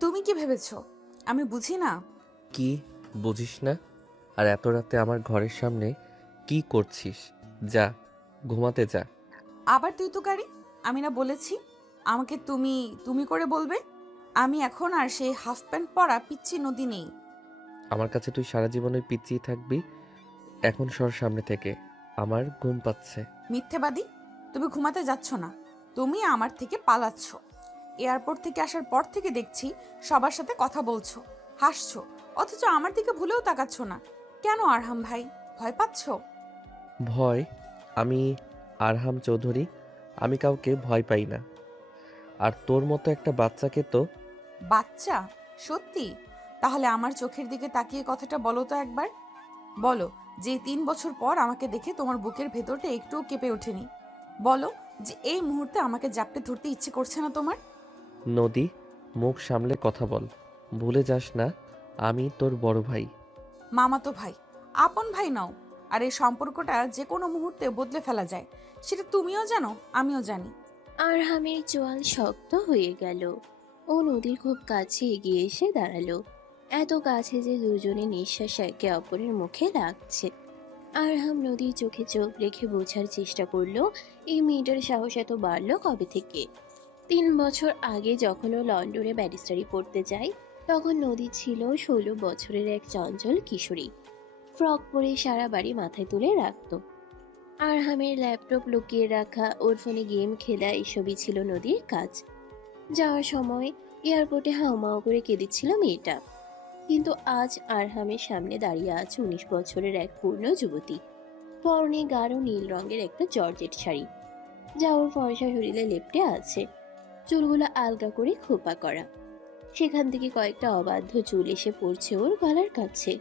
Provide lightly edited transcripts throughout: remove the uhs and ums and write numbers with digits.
তুমি কি ভেবেছো আমি বুঝি না? কি বুঝিস না? আর এত রাতে আমার ঘরের সামনে কি করছিস? যা, ঘুমাতে যা। আবার তুই তো গাড়ি। আমি না বলেছি আমাকে তুমি তুমি করে বলবে? আমি এখন আর সেই হাফ প্যান্ট পরা পিচ্ছি নদী নেই। আমার কাছে তুই সারা জীবন ওই পিচ্চিই থাকবি। এখন সর সামনে থেকে, আমার ঘুম পাচ্ছে। মিথ্যেবাদী। তুমি ঘুমাতে যাচ্ছ না, তুমি আমার থেকে পালাচ্ছ। এয়ারপোর্ট থেকে আসার পর থেকে দেখছি সবার সাথে কথা বলছো, হাসছো, অথচ আমার দিকে ভুলেও তাকাচ্ছ না। কেন আরহাম ভাই, ভয় পাচ্ছো? ভয়? আমি আরহাম চৌধুরী, আমি কাউকে ভয় পাই না। আর তোর মতো একটা বাচ্চাকে তো। বাচ্চা? সত্যি? তাহলে আমার চোখের দিকে তাকিয়ে কথাটা বলো তো একবার। বলো যে 3 বছর পর আমাকে দেখে তোমার বুকের ভেতরটা একটুও কেঁপে ওঠেনি। বলো যে এই মুহূর্তে আমাকে জাপটে ধরতে ইচ্ছে করছে না তোমার। নদী, মুখ সামলে কথা বল। ভুলে যাস না আমি তোর বড় ভাই। মামাতো ভাই, আপন ভাই নাও। আর এই সম্পর্কটা যে কোনো মুহূর্তে বদলে ফেলা যায়, সেটা তুমিও জানো, আমিও জানি। আরহামের চোয়াল শক্ত হয়ে গেল। ও নদীর খুব কাছে এগিয়ে এসে দাঁড়ালো, এত কাছে যে দুজনে নিঃশ্বাস একে অপরের মুখে লাগছে। আরহাম নদীর চোখে চোখ রেখে বোঝার চেষ্টা করলো এই মেয়েটার সাহস এত বাড়লো কবে থেকে। 3 বছর আগে যখন ও লন্ডনে ব্যারিস্টারি পড়তে যায়, তখন নদী ছিল 16 বছরের এক চঞ্চল কিশোরী। ফ্রক পরে সারা বাড়ি মাথায় তুলে রাখতো। আরহামের ল্যাপটপ লুকিয়ে রাখা, ওর ফোনে গেম খেলা, এসবই ছিল নদীর কাজ। যাওয়ার সময় এয়ারপোর্টে হাউমাউ করে কেঁদেছিল মেয়েটা। কিন্তু আজ আরহামের সামনে দাঁড়িয়ে আছে 19 বছরের এক পূর্ণ যুবতী। পরনে গাঢ় নীল রঙের একটা জর্জেট শাড়ি, যা ওর ফর্সা শরীরে লেপ্টে আছে। চুলগুলো আলগা করে খোপা করা, সেখান থেকে কয়েকটা অবাধ্য চুল এসে পড়ছে ওর গলার কাছে।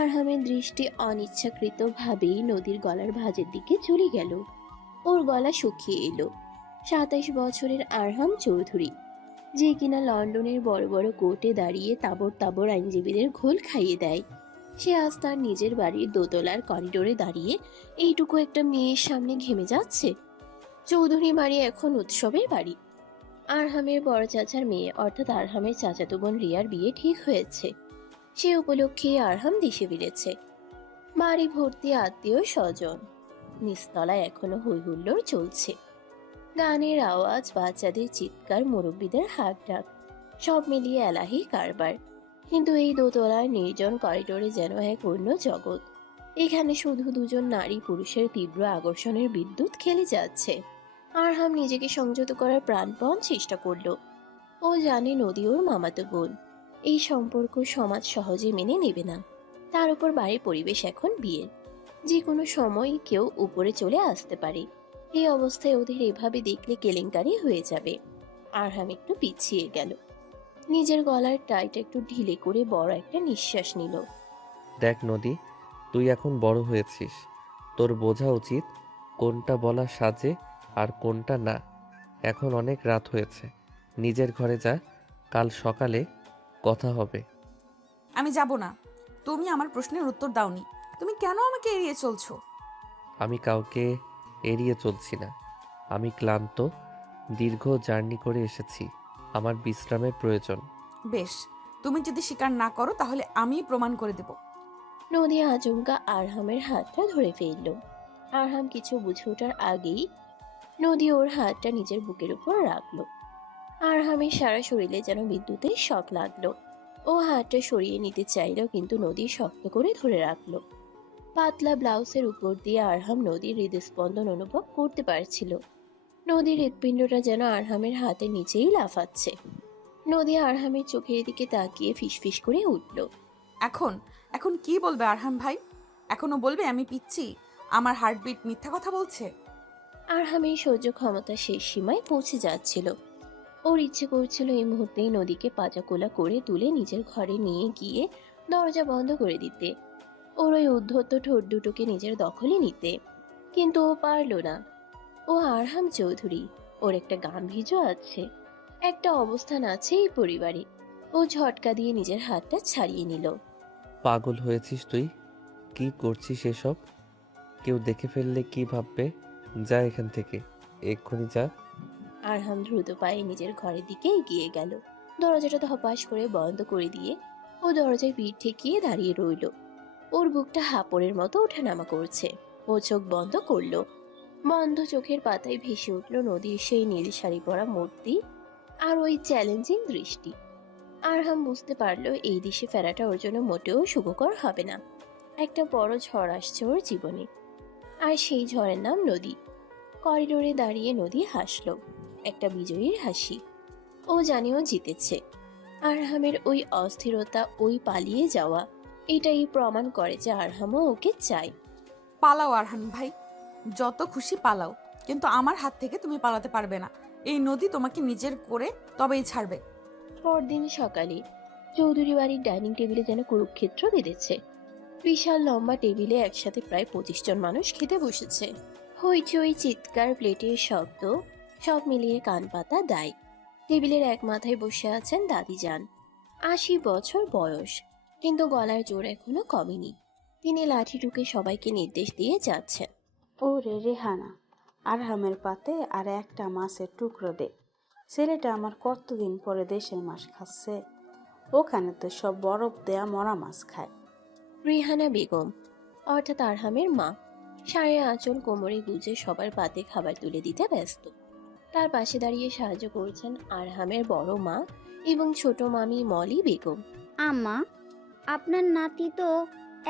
আরহামের দৃষ্টি অনিচ্ছাকৃত ভাবেই নদীর গলার ভাঁজের দিকে চলে গেল। ওর গলা শুকিয়ে এলো। 27 বছরের আরহাম চৌধুরী, যে কিনা লন্ডনের বড় বড় কোর্টে দাঁড়িয়ে তাবড় তাবড় আইনজীবীদের ঘোল খাইয়ে দেয়, সে আজ তার নিজের বাড়ির দোতলার করিডোরে দাঁড়িয়ে এইটুকু একটা মেয়ের সামনে ঘেমে যাচ্ছে। চৌধুরী বাড়ি এখন উৎসবের বাড়ি। আরহামের বড় চাচার মেয়ে অর্থাৎ আরহামের চাচাতো বোন রিয়ার বিয়ে ঠিক হয়েছে। সে উপলক্ষে আরহাম দেশে ফিরেছে। বাড়ি ভর্তি আত্মীয় স্বজন। নিচতলায় এখনো হই হুল্লোড় চলছে, গানের আওয়াজ, বাচ্চাদের চিৎকার, মুরব্বীদের হাক ডাক, সব মিলিয়ে এলাহি কারবার। কিন্তু এই দোতলার নির্জন করিডোরে যেন এক অন্য জগৎ। এখানে শুধু দুজন নারী পুরুষের তীব্র আকর্ষণের বিদ্যুৎ খেলে যাচ্ছে। আরহাম নিজেকে সংযত করার প্রাণপণ চেষ্টা করলো। ও জানে নদী ওর মামাতো বোন। এই সম্পর্ক সমাজ সহজে মেনে নেবে না। তার উপর বাড়ির পরিবেশ এখন বিয়ের, যে কোনো সময় কেউ উপরে চলে আসতে পারে। এই অবস্থায় ওদের এভাবে দেখলে কেলেঙ্কারি হয়ে যাবে। আরহাম একটু পিছিয়ে গেল, নিজের গলার টাইট একটু ঢিলে করে বড় একটা নিঃশ্বাস নিল। দেখ নদী, তুই এখন বড় হয়েছিস। তোর বোঝা উচিত কোনটা বলা সাজে আর কোনটা না। এখন অনেক রাত হয়েছে, নিজের ঘরে যা। কাল সকালে কথা হবে। আমি যাব না। তুমি আমার প্রশ্নের উত্তর দাওনি। তুমি কেন আমাকে এড়িয়ে চলছো? আমি কাউকে এড়িয়ে চলছি না। আমি ক্লান্ত, দীর্ঘ জার্নি করে এসেছি। আমার বিশ্রামের প্রয়োজন। বেশ, তুমি যদি স্বীকার না করো তাহলে আমিই প্রমাণ করে দেব। নদী আচমকা আরহামের হাতটা ধরে ফেলল। আরহাম কিছু বুঝে ওঠার আগেই নদী ওর হাতটা নিজের বুকের উপর রাখলো। আরহামের সারা শরীরে যেন বিদ্যুতের শক লাগলো। ও হাতটা সরিয়ে নিতে চাইলো, কিন্তু নদী শক্ত করে ধরে রাখলো। পাতলা ব্লাউজের উপর দিয়ে আরহাম নদীর হৃদস্পন্দন অনুভব করতে পারছিল। নদীর হৃৎপিণ্ডটা যেন আরহামের হাতের নিচেই লাফাচ্ছে। নদী আরহামের চোখের দিকে তাকিয়ে ফিসফিস করে উঠল। এখন এখন কি বলবে আরহাম ভাই? এখনো বলবে আমি পিচ্ছি, আমার হার্টবিট মিথ্যা কথা বলছে? আরহামের সহ্য ক্ষমতা শেষ সীমায় পৌঁছে যাচ্ছিল। ওর ইচ্ছে করছিল এই মুহূর্তেই নদীকে পাজাকোলা করে তুলে নিজের ঘরে নিয়ে গিয়ে দরজা বন্ধ করে দিতে, ওর ওই উদ্ধত ঠোঁট দুটোকে নিজের দখলে নিতে। কিন্তু ও পারল না। ও আরহাম চৌধুরী, ওর একটা গাম্ভীর্য আছে, একটা অবস্থান আছে এই পরিবারে। ও ঝটকা দিয়ে নিজের হাতটা ছাড়িয়ে নিল। পাগল হয়েছিস তুই? কি করছিস এসব? কেউ দেখে ফেললে কি ভাববে? যা এখান থেকে, এক্ষুনি যা। আরহাম দ্রুত পায়ে নিজের ঘরের দিকে এগিয়ে গেল। দরজাটা ধপাস করে বন্ধ করে দিয়ে ও দরজায় পিঠ ঠেকিয়ে দাঁড়িয়ে রইল। ওর বুকটা হাঁপড়ের মতো ওঠানামা করছে। ও চোখ বন্ধ করলো। বন্ধ চোখের পাতায় ভেসে উঠল নদীর সেই নীল শাড়ি পরা মূর্তি আর ওই চ্যালেঞ্জিং দৃষ্টি। আরহাম বুঝতে পারলো এই দেশে ফেরাটা ওর জন্য মোটেও সুখকর হবে না। একটা বড় ঝড় আসছে ওর জীবনে, আর সেই ঝড়ের নাম নদী। করিডোরে দাঁড়িয়ে নদী হাসলো, একটা বিজয়ীর হাসি। ও জানে ও জিতেছে। আরহামের ওই অস্থিরতা, ওই পালিয়ে যাওয়া, এটাই প্রমাণ করে যে আরহামও ওকে চায়। পালাও আরহান ভাই, যত খুশি পালাও, কিন্তু আমার হাত থেকে তুমি পালাতে পারবে না। এই নদী তোমাকে নিজের করে তবেই ছাড়বে। পরদিন সকালে চৌধুরী বাড়ির ডাইনিং টেবিলে যেন কুরুক্ষেত্র বেঁধেছে। বিশাল লম্বা টেবিলে একসাথে প্রায় 25 জন মানুষ খেতে বসেছে। হইচই, চিৎকার, প্লেটের শব্দ, সব মিলিয়ে কান পাতা দায়। টেবিলের এক মাথায় বসে আছেন দাদিজান, 80 বছর বয়স, কিন্তু গলার জোর এখনো কমেনি। তিনি লাঠি ঠুকে সবাইকে নির্দেশ দিয়ে যাচ্ছেন। ওরে রেহানা, আরহামের পাতে আর একটা মাছের টুকরো দে। ছেলেটা আমার কতদিন পরে দেশের মাছ খাচ্ছে। ওখানে তো সব বরফ দেয়া মরা মাছ খায়। রিহানা বেগম, অর্থাৎ আরহামের মা, শাড়ির আঁচল কোমরে গুজে সবার পাতে খাবার তুলে দিতে ব্যস্ত। তার পাশে দাঁড়িয়ে সাহায্য করছেন আরহামের বড় মা এবং ছোট মামি মলি বেগম। আম্মা, আপনার নাতি তো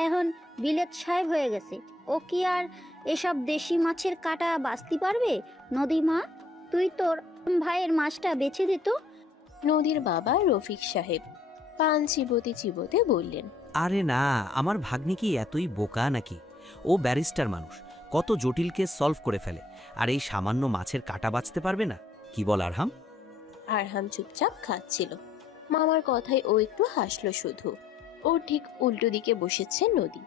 এখন বিলেত সাহেব হয়ে গেছে। ও কি আর এসব দেশি মাছের কাটা বাছতে পারবে? নদীমা, তুই তোর ভাইয়ের মাছটা বেছে দিত। নদীর বাবা রফিক সাহেব পান চিবোতে চিবোতে বললেন, আরে না, আমার ভাগ্নি কি এতই বোকা নাকি? ও ব্যারিস্টার মানুষ, কত জটিল কেস সলভ করে ফেলে, আর এই সামান্য মাছের কাটা বাঁচতে পারবে না? কি বল আরহাম? আরহাম চুপচাপ খাচ্ছিল। মামার কথায় ও একটু হাসলো শুধু। ওর ঠিক উল্টো দিকে বসেছে নদী।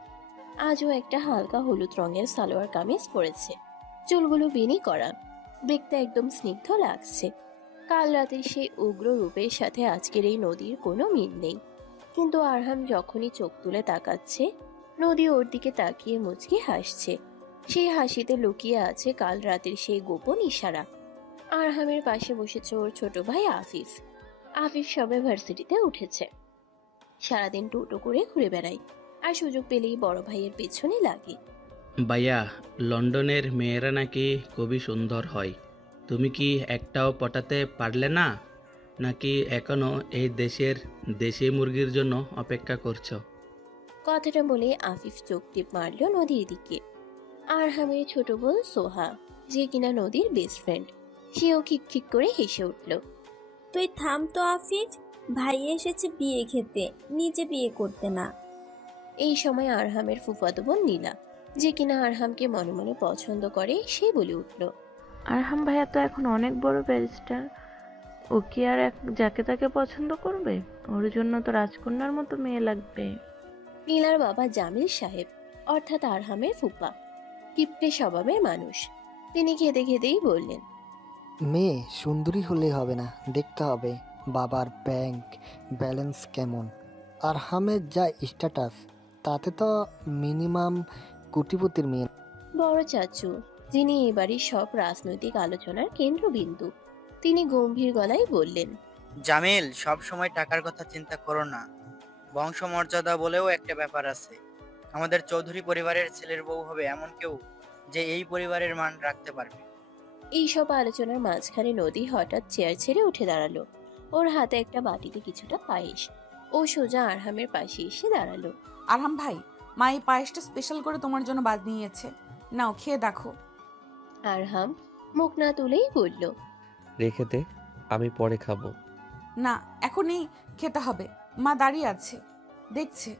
আজও একটা হালকা হলুদ রঙের সালোয়ার কামিজ পরেছে, চুলগুলো বেনি করা, দেখতে একদম স্নিগ্ধ লাগছে। কাল রাতের সেই উগ্র রূপের সাথে আজকের এই নদীর কোনো মিল নেই। কিন্তু আরহাম যখনই চোখ তুলে তাকাচ্ছে, নদী ওর দিকে তাকিয়ে মুচকি হাসছে। সেই হাসিতে লুকিয়ে আছে কাল রাতের সেই গোপন ইশারা। আরহামের পাশে বসেছে ওর ছোট ভাই আফিফ। আফিফ সবে ভার্সিটিতে উঠেছে, সারাদিন টোটো করে ঘুরে বেড়ায়, আর সুযোগ পেলেই বড় ভাইয়ের পেছনে লাগে। ভাইয়া, লন্ডনের মেয়েরা নাকি খুবই সুন্দর হয়। তুমি কি একটাও পটাতে পারলে না, নাকি এখনো এই দেশের দেশি মুরগির জন্য অপেক্ষা করছো? কথাটা বলে আফিফ চোখ টিপ মারল নদীর দিকে। আরহামের ছোট বোন সোহা, যে কিনা নদীর বেস্ট ফ্রেন্ড, সেও খিকখিক করে হেসে উঠল। তুই থাম তো আফিফ, ভাই এসেছে বিয়ে খেতে, নিজে বিয়ে করতে না। এই সময় আরহামের ফুফাতো বোন নীলা, যে কিনা আরহামকে মনে মনে পছন্দ করে, সে বলে উঠল, আরহাম ভাইয়া তো এখন অনেক বড় ব্যারিস্টার, ও কি আর যাকে তাকে পছন্দ করবে? ওর জন্য তো রাজকন্যার মতো মেয়ে লাগবে। নীলার বাবা জামিল সাহেব, অর্থাৎ আরহামের ফুপা, কিপ্টে স্বভাবের মানুষ। তিনি খেতে খেতেই বললেন, মেয়ে সুন্দরী হলেই হবে না, দেখতে হবে বাবার ব্যাংক ব্যালেন্স কেমন। আর হামের যা স্ট্যাটাস, তাতে তো মিনিমাম কোটিপতির মেয়ে। বড় চাচু, যিনি এ বাড়ির সব রাজনৈতিক আলোচনার কেন্দ্রবিন্দু, তিনি গম্ভীর গলায় বললেন, জামিল, সব সময় টাকার কথা চিন্তা করো না। বংশমর্যাদা বলেও একটা ব্যাপার আছে। আমাদের চৌধুরী পরিবারের ছেলের বউ হবে এমন কেউ যে এই পরিবারের মান রাখতে পারবে। এইসব আলোচনার মাঝখানে নদী হঠাৎ চেয়ার ছেড়ে উঠে দাঁড়ালো। ওর হাতে একটা বাটিতে কিছুটা পায়েস। ও সোজা আরহামের পাশে এসে দাঁড়ালো। আরহাম ভাই, মা এই পায়েসটা স্পেশাল করে তোমার জন্য বানিয়েছে, নাও খেয়ে দেখো। আরহাম মুখ না তুলেই বলল, রেখে দে, আমি পরে খাবো। না, এখনই খেতে হবে, মা দাঁড়িয়ে আছে, দেখছে।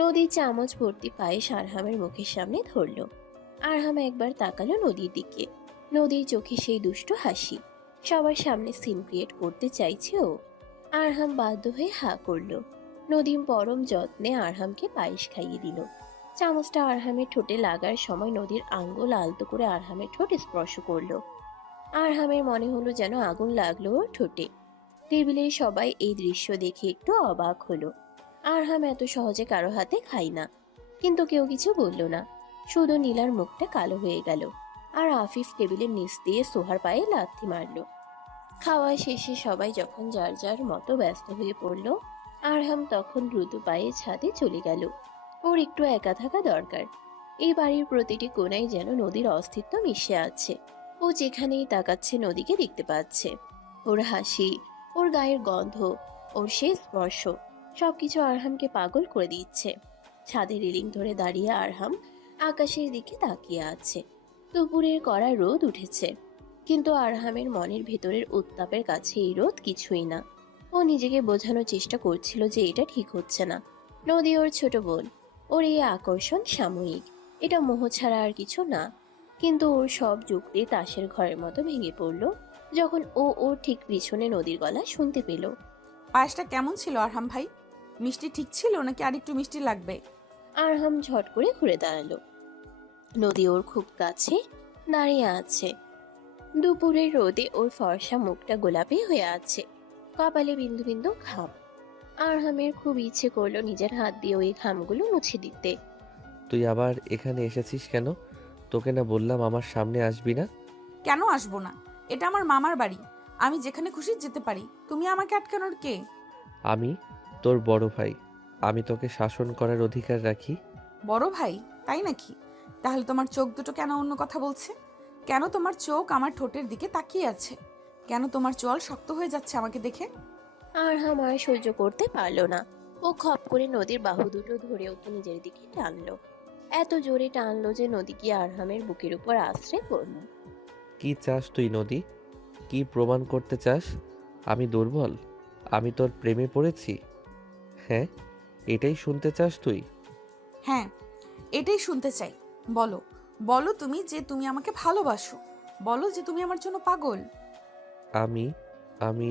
নদী চামচ ভর্তি পায়েস আরহামের মুখের সামনে ধরলো। আরহাম একবার তাকালো নদীর দিকে। নদীর চোখে সেই দুষ্টু হাসি। সবার সামনে সিন ক্রিয়েট করতে চাইছে ও। আরহাম বাধ্য হয়ে হা করলো। নদীম পরম যত্নে আরহামকে পায়েস খাইয়ে দিল। চামচটা আরহামের ঠোঁটে লাগার সময় নদীর আঙ্গুল আলতো করে আরহামের ঠোঁট স্পর্শ করলো। আরহামের মনে হলো যেন আগুন লাগলো ওর ঠোঁটে। টেবিলের সবাই এই দৃশ্য দেখে একটু অবাক হলো। আরহাম এত সহজে কারো হাতে খায় না, কিন্তু কেউ কিছু বলল না। শুধু নীলার মুখটা কালো হয়ে গেল, আর আফিফ টেবিলের নিচ দিয়ে সোহার পায়ে লাথি মারল। খাওয়া শেষে সবাই যখন যার যার মতো ব্যস্ত হয়ে পড়ল, আরহাম তখন দ্রুত পায়ে ছাদে চলে গেল। ওর একটু একা থাকা দরকার। এই বাড়ির প্রতিটি কোণায় যেন নদীর অস্তিত্ব মিশে আছে। ও যেখানেই তাকাচ্ছে নদীকে দেখতে পাচ্ছে। ওর হাসি, ওর গায়ের গন্ধ, ওর সেই স্পর্শ সবকিছু আরহামকে পাগল করে দিচ্ছে। ছাদে রেলিং ধরে দাঁড়িয়ে আরহাম আকাশের দিকে তাকিয়ে আছে। দুপুরের কড়া রোদ উঠেছে, কিন্তু আরহামের মনের ভেতরের উত্তাপের কাছে এই রোদ কিছুই না। ও নিজেকে বোঝানোর চেষ্টা করছিল যে এটা ঠিক হচ্ছে না। নদী ওর ছোট বোন, ওর এই আকর্ষণ সাময়িক, এটা মোহ ছাড়া আর কিছু না। কিন্তু ওর সব যুক্তি তাসের ঘরের মতো ভেঙে পড়ল যখন ও ওর ঠিক পিছনে নদীর গলা শুনতে পেল। পায়েসটা কেমন ছিল আরহাম ভাই? মিষ্টি ঠিক ছিল নাকি আরেকটু মিষ্টি লাগবে? আরহাম ঝট করে ঘুরে দাঁড়ালো। নদী ওর খুব কাছে দাঁড়িয়ে আছে। দুপুরের রোদে ওর ফর্সা মুখটা গোলাপি হয়ে আছে, কপালে বিন্দু বিন্দু ঘাম। আরহামের খুব ইচ্ছে করলো নিজের হাত দিয়ে ওই ঘামগুলো মুছে দিতে। তুই আবার এখানে এসেছিস কেন? তোকে না বললাম আমার সামনে আসবি না? কেন আসবো না? এটা আমার মামার বাড়ি, আমি যেখানে খুশি যেতে পারি। তুমি আমাকে আটকানোর কে? আমি তোর বড় ভাই, আমি তোকে শাসন করার অধিকার রাখি। বড় ভাই? তাই নাকি? তাহলে তোমার চোখ দুটো কেন অন্য কথা বলছে? কেন তোমার চোখ আমার ঠোঁটের দিকে তাকিয়ে আছে? কেন তোমার চোয়াল শক্ত হয়ে যাচ্ছে আমাকে দেখে? আরহাম আর সহ্য করতে পারলো না। ও খপ করে নদীর বাহু দুটো ধরে ওকে নিজের দিকে টানলো। এত জোরে টানলো যে নদী গিয়ে আরহামের বুকের উপর আশ্রে পড়ল। কি চাস তুই নদী? কি প্রমাণ করতে চাস আমি দুর্বল? আমি তোর প্রেমে পড়েছি? হ্যাঁ, এটাই শুনতে চাস তুই? হ্যাঁ, এটাই শুনতে চাই। বলো, বলো তুমি যে তুমি আমাকে ভালোবাসো। বলো যে তুমি আমার জন্য পাগল। আমি আমি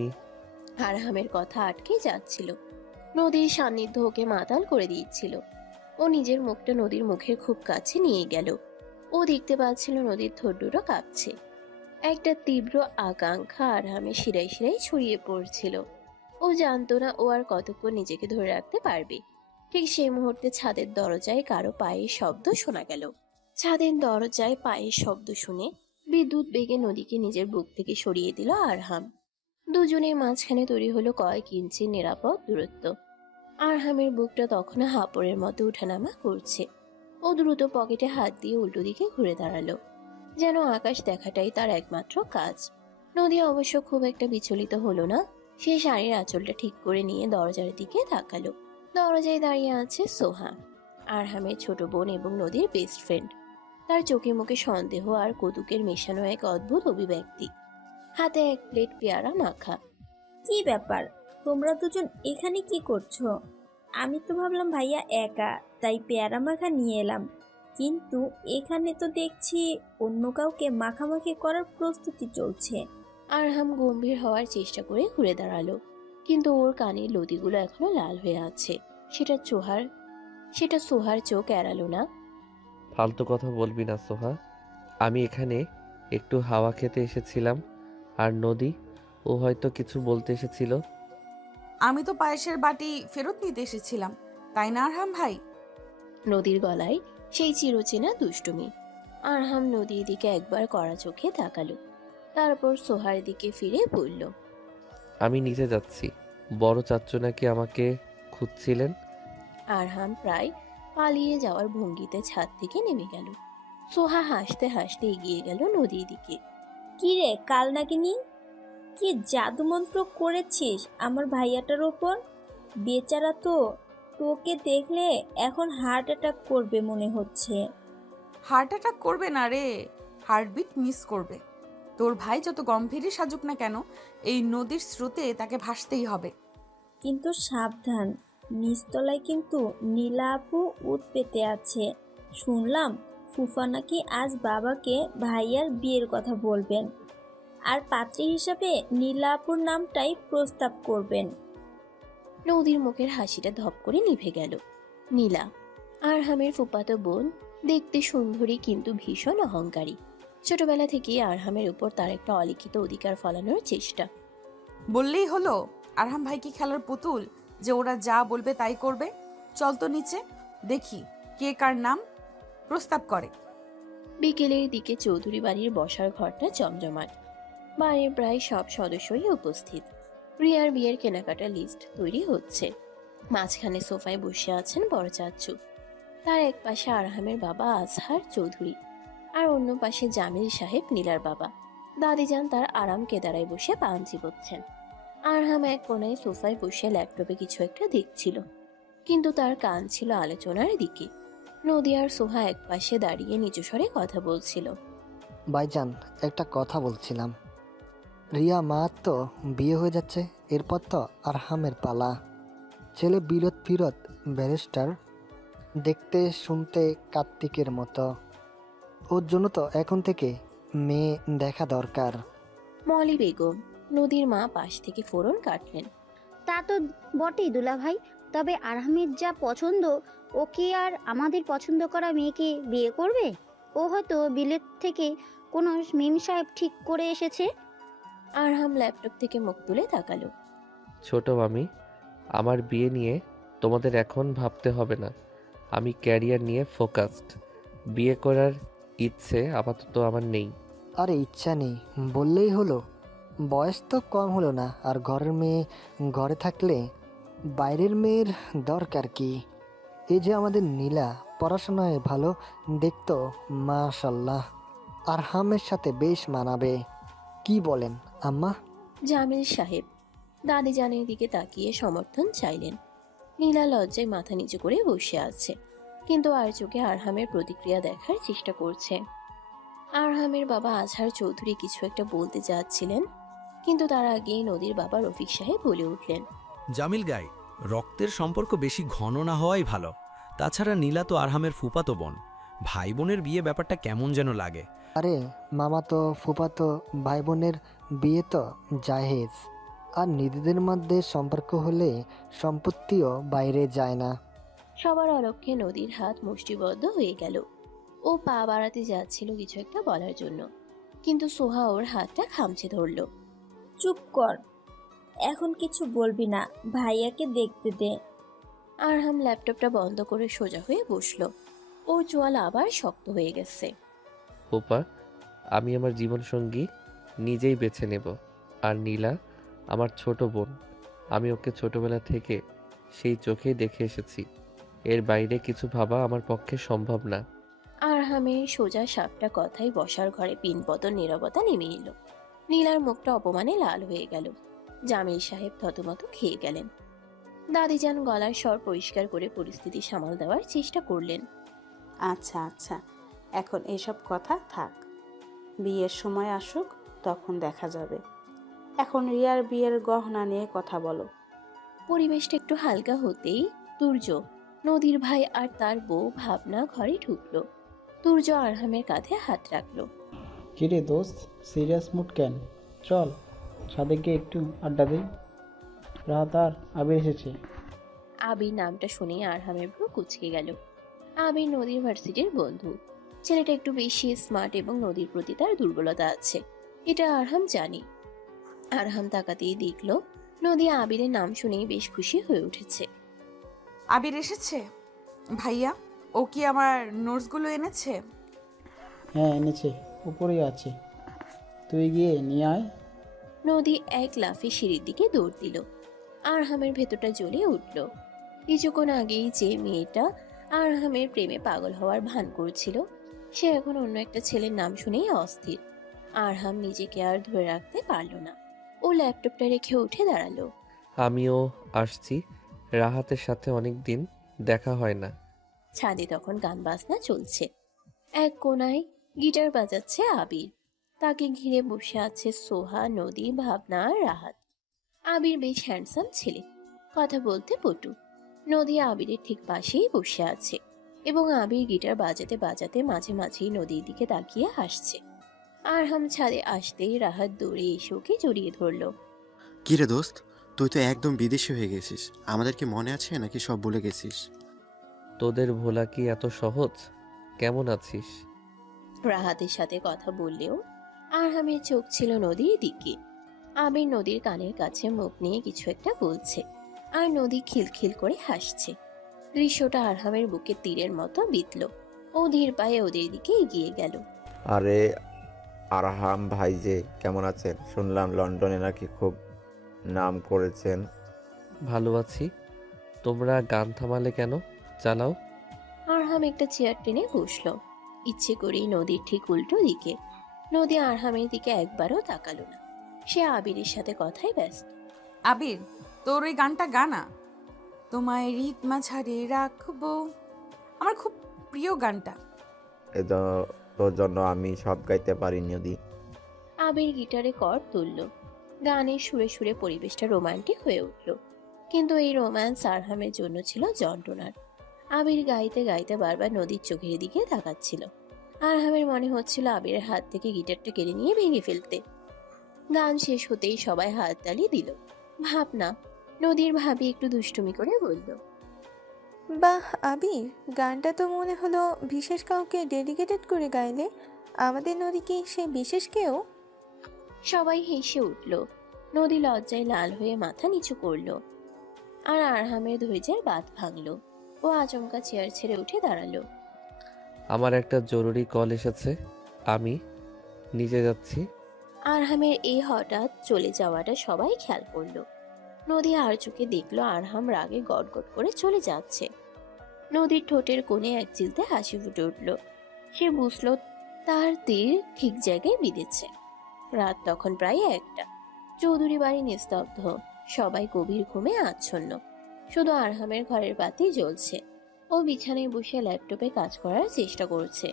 আরহামের কথা আটকে যাচ্ছিল। নদীর সান্নিধ্য ওকে মাতাল করে দিচ্ছিল। ও নিজের মুখটা নদীর মুখের খুব কাছে নিয়ে গেল। ও দেখতে পাচ্ছিল নদীর ঠোঁট দুটো কাঁপছে। একটা তীব্র আকাঙ্ক্ষা আরহামের শিরায় শিরায় ছড়িয়ে পড়ছিল। ও জানতো না ও আর কতক্ষণ নিজেকে ধরে রাখতে পারবে। ঠিক সেই মুহূর্তে ছাদের দরজায় কারো পায়ের শব্দ শোনা গেল। ছাদের দরজায় পায়ের শব্দ শুনে বিদ্যুৎ বেগে নদীকে নিজের বুক থেকে সরিয়ে দিল আরহাম। দুজনের মাঝখানে তৈরি হলো কয়েক ইঞ্চি নিরাপদ দূরত্ব। আরহামের বুকটা তখন হাঁপড়ের মতো উঠানামা করছে। ও দ্রুত পকেটে হাত দিয়ে উল্টো দিকে ঘুরে দাঁড়ালো, যেন আকাশ দেখাটাই তার একমাত্র কাজ। নদী অবশ্য খুব একটা বিচলিত হলো না। সে শাড়ির আঁচলটা ঠিক করে নিয়ে দরজার দিকে তাকালো। দরজায় দাঁড়িয়ে আছে সোহা, আরহামের ছোট বোন এবং নদীর বেস্ট ফ্রেন্ড। তার চোখে মুখে সন্দেহ আর কৌতুকের মেশানো এক অদ্ভুত অভিব্যক্তি। হাতে এক প্লেট পেয়ারা মাখা। কি ব্যাপার, তোমরা দুজন এখানে কি করছো? আমি তো ভাবলাম ভাইয়া একা, তাই পেয়ারা মাখা নিয়ে এলাম। কিন্তু এখানে তো দেখছি অন্য কাউকে মাখামাখি করার প্রস্তুতি চলছে। আরহাম গম্ভীর হওয়ার চেষ্টা করে ঘুরে দাঁড়ালো, কিন্তু ওর কানের লতিগুলো এখনো লাল হয়ে আছে। সেটা সোহার চোখ এড়ালো না। ফালতু কথা বলবি না সোহা। আমি এখানে একটু হাওয়া খেতে এসেছিলাম, আর নদী, ও হয়তো কিছু বলতে এসেছিল। আমি তো পায়েসের বাটি ফেরত নিতে এসেছিলাম, তাই না আরহাম ভাই? নদীর গলায় সেই চিরচেনা দুষ্টুমি। আরহাম নদীর দিকে একবার কড়া চোখে তাকালো, তারপর সোহার দিকে ফিরে বলল, আমি নিচে যাচ্ছি। বড় চাচ্চু নাকি আমাকে খুঁজছিলেন। আরহাম প্রায় পালিয়ে যাওয়ার ভঙ্গিতে ছাদ থেকে নেমে গেল। সোহা হাসতে হাসতে এগিয়ে গেল নদীর দিকে। কি রে কাল নাকিনি, কি জাদুমন্ত্র করেছিস আমার ভাইয়াটার ওপর? বেচারা তো তোকে দেখলে এখন হার্ট অ্যাটাক করবে মনে হচ্ছে। হার্ট অ্যাটাক করবে না রে, হার্টবিট মিস করবে। তোর ভাই যত গম্ভীরই সাজুক না কেন, এই নদীর স্রোতে তাকে ভাসতেই হবে। কিন্তু সাবধান, নিচতলায় কিন্তু নীলা আপু উত পেতে আছে। শুনলাম ফুফা নাকি আজ বাবাকে ভাইয়ার বিয়ের কথা বলবেন, আর পাত্রী হিসাবে নীলা আপুর নামটাই প্রস্তাব করবেন। নদীর মুখের হাসিটা ধপ করে নিভে গেল। নীলা, আরহামের ফুফাতো বোন, দেখতে সুন্দরী কিন্তু ভীষণ অহংকারী। ছোটবেলা থেকেই আরহামের উপর তার একটা অলিখিত অধিকার ফলানোর চেষ্টা। বললেই হলো আরহাম ভাই কি খেলার পুতুল যে ওরা যা বলবে তাই করবে? চল তো নিচে, দেখি কে কার নাম প্রস্তাব করে। বিকেলের দিকে চৌধুরী বাড়ির বসার ঘরটা জমজমাট। বাড়ির প্রায় সব সদস্যই উপস্থিত। রিয়ার বিয়ের কেনাকাটা লিস্ট তৈরি হচ্ছে। মাঝখানে সোফায় বসে আছেন বড় চাচ্চু। তার এক পাশে আরহামের বাবা আজহার চৌধুরী, আর অন্য পাশে জামিল সাহেব নীলার বাবা। দাদিজান তার আরাম কেদারায় বসে পান চিবোচ্ছেন। আরহাম এক কোনায় সোফায় বসে ল্যাপটপে কিছু একটা দেখছিল, কিন্তু তার কান ছিল আলোচনার দিকে। নদী আর সোহা এক পাশে দাঁড়িয়ে নিচু স্বরে কথা বলছিল। ভাইজান, একটা কথা বলছিলাম। রিয়া মা তো বিয়ে হয়ে যাচ্ছে, এরপর তো আরহামের পালা। ছেলে বিরত ফিরত ব্যারিস্টার, দেখতে শুনতে কার্তিকের মতো। ওর জন্য তো এখন থেকে মেয়ে দেখা দরকার। মলি বেগম, নদীর মা, পাশ থেকে ফোড়ন কাটলেন। তা তো বটেই দুলা ভাই, তবে আরহামের যা পছন্দ, ও কি আর আমাদের পছন্দ করা মেয়েকে বিয়ে করবে? ও হয়তো বিলেত থেকে কোনো মেম সাহেব ঠিক করে এসেছে। আরহাম ল্যাপটপ থেকে মুখ তুলে তাকালো। ছোট মামি, আমার বিয়ে নিয়ে তোমাদের এখন ভাবতে হবে না। আমি ক্যারিয়ার নিয়ে ফোকাসড। বিয়ে করার ইচ্ছে আপাতত আমার নেই। আরে ইচ্ছা নেই বললেই হলো? বয়স তো কম হলো না, আর ঘরের মেয়ে ঘরে থাকলে বাইরের মেয়ের দরকার কি? এই যে আমাদের নীলা, পড়াশোনায় ভালো, দেখতো মাশাল্লাহ আরহামের সাথে বেশ মানাবে। কি বলেন আম্মা? জামিল সাহেব দাদিজানের দিকে তাকিয়ে সমর্থন চাইলেন। নীলা লজ্জায় মাথা নিচু করে বসে আছে, কিন্তু আর চোখে আরহামের প্রতিক্রিয়া দেখার চেষ্টা করছে। আরহামের বাবা আজহার চৌধুরী কিছু একটা বলতে যাচ্ছিলেন, কিন্তু তার আগেই নদীর বাবা রফিক সাহেব বলে উঠলেন। জামিল গাই, রক্তের সম্পর্ক বেশি ঘন না হওয়াই ভালো। তাছাড়া নীলা তো আরহামের ফুফাতো বোন। ভাই বোনের বিয়ে ব্যাপারটা কেমন যেন লাগে। আরে মামা তো ফুফাতো ভাই বোনের বিয়ে তো জাহেজ, আর নিজেদের মধ্যে সম্পর্ক হলে সম্পত্তিও বাইরে যায় না। সবার অলক্ষ্যে নদীর হাত মুষ্টিবদ্ধ হয়ে গেল। ও পা বাড়াতে যাচ্ছিল কিছু একটা বলার জন্য, কিন্তু সোহা ওর হাতটা খামচে ধরল। চুপ কর, এখন কিছু বলবি না, ভাইয়াকে দেখতে দে। আরহাম ল্যাপটপটা বন্ধ করে সোজা হয়ে বসলো। ওর চোয়াল আবার শক্ত হয়ে গেছে। ওপা, আমি আমার জীবনসঙ্গী নিজেই বেছে নেব। আর নীলা আমার ছোট বোন। আমি ওকে ছোটবেলা থেকে সেই চোখেই দেখে এসেছি। এর বাইরে কিছু ভাবা আমার পক্ষে সম্ভব না। আরহামের সোজা সাপটা কথাই বসার ঘরে পিনপতন নীরবতা নেমে এলো। নীলার মুখটা অপমানে লাল হয়ে গেল। জামিল সাহেব থতমত খেয়ে গেলেন। দাদিজান গলার স্বর পরিষ্কার করে পরিস্থিতি সামাল দেওয়ার চেষ্টা করলেন। আচ্ছা আচ্ছা, এখন এসব কথা থাক, বিয়ের সময় আসুক তখন দেখা যাবে। এখন রিয়ার বিয়ের গহনা নিয়ে কথা বলো। পরিবেশটা একটু হালকা হতেই তুর্য, নদীর ভাই আর তার বউ ভাবনা ঘরে ঢুকলো। তুর্য আরহামের কাঁধে হাত রাখলো। কিরে দোস্ত, সিরিয়াস মুড কেন? চল ছাদে গিয়ে একটু আড্ডা দিই। রাত আর আবির এসেছে। আবির নামটা শুনেই আরহামের ভ্রু কুঁচকে গেল। আবির নদীর ভার্সিটির বন্ধু। ছেলেটা একটু বেশি স্মার্ট এবং নদীর প্রতি তার দুর্বলতা আছে, এটা আরহাম জানি। আরহাম তাকাতেই দেখলো নদী আবিরের নাম শুনেই বেশ খুশি হয়ে উঠেছে। আবির এসেছে? ভাইয়া, ও কি আমার নোটসগুলো এনেছে? হ্যাঁ এনেছে, উপরেই আছে, তুই গিয়ে নিয়ে আয়। নদী এক লাফে সিঁড়ির দিকে দৌড় দিল। আরহামের ভেতরটা জ্বলে উঠল। কিছুক্ষণ আগেই যে মেয়েটা আরহামের প্রেমে পাগল হওয়ার ভান করছিল, সে এখন অন্য একটা ছেলের নাম শুনেই অস্থির। আরহাম নিজেকে আর ধরে রাখতে পারল না। ও ল্যাপটপটা রেখে উঠে দাঁড়ালো। আমিও আসছি। রাহাতের সাথে অনেক দিন দেখা হয় না। ছাদে তখন গান বাজনা চলছে। এক কোনায় গিটার বাজাচ্ছে আবির। তাকে ঘিরে বসে আছে সোহা, নদী, ভাবনা আর রাহাত। আবির বেশ হ্যান্ডসাম ছেলে, কথা বলতে পটু। নদী আবিরের ঠিক পাশেই বসে আছে এবং আবির গিটার বাজাতে বাজাতে মাঝে মাঝেই নদীর দিকে তাকিয়ে হাসছে। আরহাম ছাদে আসতেই রাহাত দৌড়ে এসে ওকে জড়িয়ে ধরল। কিরে দোস্ত, তুই তো একদম বিদেশি হয়ে গেছিস। আমাদের কি মনে আছে নাকি সব ভুলে গেছিস? তোদের ভোলা কি এত সহজ? কেমন আছিস? রাহাতের সাথে কথা বললেও আরহামের চোখ ছিল নদীর দিকে। আবির নদীর কানের কাছে মুখ নিয়ে কিছু একটা বলছে, আর নদী খিলখিল করে হাসছে। দৃশ্যটা আরহামের বুকে তীরের মতো বিঁধল। ও ধীর পায়ে ওদের দিকে এগিয়ে গেল। আরে আরহাম ভাই যে কেমন আছেন? শুনলাম লন্ডনে নাকি খুব নাম করেছেন। ভালো আছি। তোমরা গান থামালে কেন? চালাও। আরহাম একটা চেয়ার টেনে বসলো, ইচ্ছে করেই নদীর ঠিক উল্টো দিকে। নদী আরহামের দিকে একবারও তাকালো না, সে আবিরের সাথে কথায় ব্যস্ত। আবির, তোর ওই গানটা গানা। তোমায় রীত মাঝারে রাখবো, আমার খুব প্রিয় গানটা। তোর জন্য আমি সব গাইতে পারি নদী। আবির গিটারে কর্ড তুলল, গানের সুরে সুরে পরিবেশটা রোমান্টিক হয়ে উঠল। কিন্তু এই রোম্যান্স আরহামের জন্য ছিল যন্ত্রণার। আবির গাইতে গাইতে বারবার নদীর চোখের দিকে তাকাচ্ছিল। আরহামের মনে হচ্ছিল আবিরের হাত থেকে গিটারটা কেড়ে নিয়ে ভেঙে ফেলতে। গান শেষ হতেই সবাই হাততালি দিল। ভাবনা, নদীর ভাবি একটু দুষ্টুমি করে বলল, বাহ আবির, গানটা তো মনে হলো বিশেষ কাউকে ডেডিকেটেড করে গাইলে। আমাদের নদী কি সে বিশেষ কেউ? সবাই হেসে উঠল। নদী লজ্জায় লাল হয়ে মাথা নিচু করলো। আর আরহামের ধৈর্যের বাঁধ ভাঙলো। ও আচমকা চেয়ার ছেড়ে উঠে দাঁড়ালো। আমার একটা জরুরি কল এসেছে, আমি নিজে যাচ্ছি। আরহামের এই হঠাৎ চলে যাওয়াটা সবাই খেয়াল করলো। নদী আর চোখে দেখলো আরহাম রাগে গটগট করে চলে যাচ্ছে। নদীর ঠোঁটের কোণে এক চিলতে হাসি ফুটে উঠল। সে বুঝলো তার তীর ঠিক জায়গায় বিঁধেছে। রাত তখন প্রায় 1টা। চৌধুরী বাড়ি নিস্তব্ধ, সবাই গভীর ঘুমে আচ্ছন্ন। শুধু আরহামের ঘরের বাতি জ্বলছে। ও বিছানায় বসে ল্যাপটপে কাজ করার চেষ্টা করছে,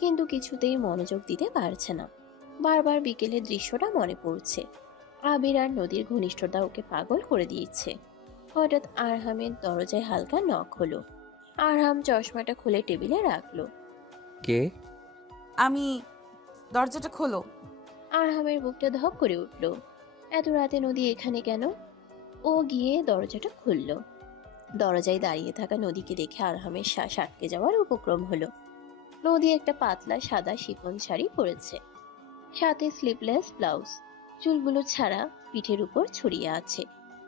কিন্তু কিছুতেই মনোযোগ দিতে পারছে না। বারবার বিকেলের দৃশ্যটা মনে পড়ছে। আবির আর নদীর ঘনিষ্ঠতা ওকে পাগল করে দিয়েছে। হঠাৎ আরহামের দরজায় হালকা নখ হলো। আরহাম চশমাটা খুলে টেবিলে রাখলো। কে? আমি। দরজাটা খোলো। আরহামের বুকটা ধক করে উঠল। এত রাতে নদী এখানে কেন? ও গিয়ে দরজাটা খুলল। দরজায় দাঁড়িয়ে থাকা নদীকে দেখে আরহামের শ্বাস আটকে যাওয়ার উপক্রম হলো। নদী একটা পাতলা সাদা শিফন শাড়ি পরেছে, সাথে স্লিভলেস ব্লাউজ। চুলগুলো ছাড়া পিঠের উপর ছড়িয়ে আছে।